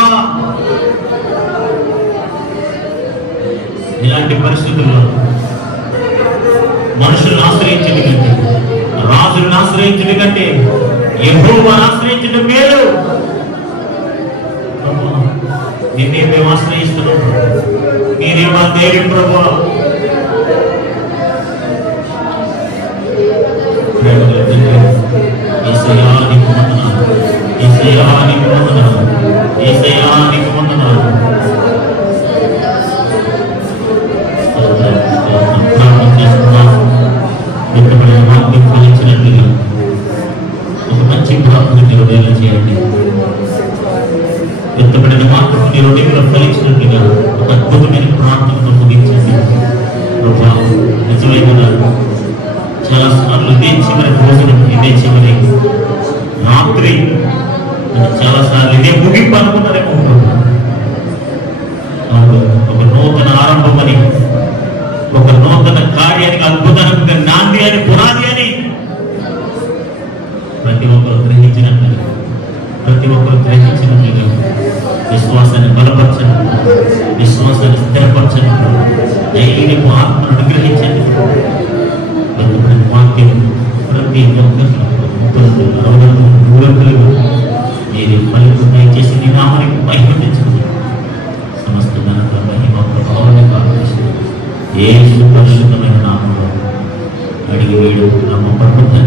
ఇలాంటి పరిస్థితుల్లో మనుషులను ఆశ్రయించడం కంటే, రాజులను ఆశ్రయించడం కంటే యెహోవాను ఆశ్రయించడం మేలు. నిన్నే మేము ఆశ్రయిస్తున్నాం, మీరే మా ధైర్యం ప్రభు. ఈసయానికి వందనాలు, ఈసయానికి వందనాలు, ఈసయానికి వందనాలు. ప్రార్థన చేస్తున్నాం. ఎక్కడైనా వాక్యం ఫలించినట్లుగా ఒక మంచి ప్రార్థన నిర్వహణ చేయండి. ఎత్తబడిన మాత్రం నీ హృదయంలో ఫలించినట్లుగా ఒక అద్భుతమైన ప్రార్థనతో ముగించండి ప్రభా. నిజమైన చాలా సార్లు ఇదే చివరి భోజనం, ఇదే చివరి రాత్రి, చాలా సార్లు ఇదే ముగింపు అనుకున్నారేమో. ఒక నూతన ఆరంభం అని, ఒక నూతన కార్యానికి, అద్భుతానికి నాంది అని, పునాది అని ప్రతి ఒక్కరు గ్రహించినట్లుగా, ప్రతి ఒక్కరు గ్రహించినట్లుగా విశ్వాసాన్ని బలపరచండి, విశ్వాసాన్ని స్థిరపరచండి, ధైర్యపు ఆత్మను అనుగ్రహించండి. వాక్యం ప్రతి ఒక్కరు మీరే ఫలితం దయచేసి నీ నామానికి మహిమ తెచ్చండి. సమస్త ఘనత మహిమ ప్రభావాన్ని కాపాడండి. యేసు పరిశుద్ధమైన నామములో అడిగి వేడు నమ్మ ప్రభుత్వం.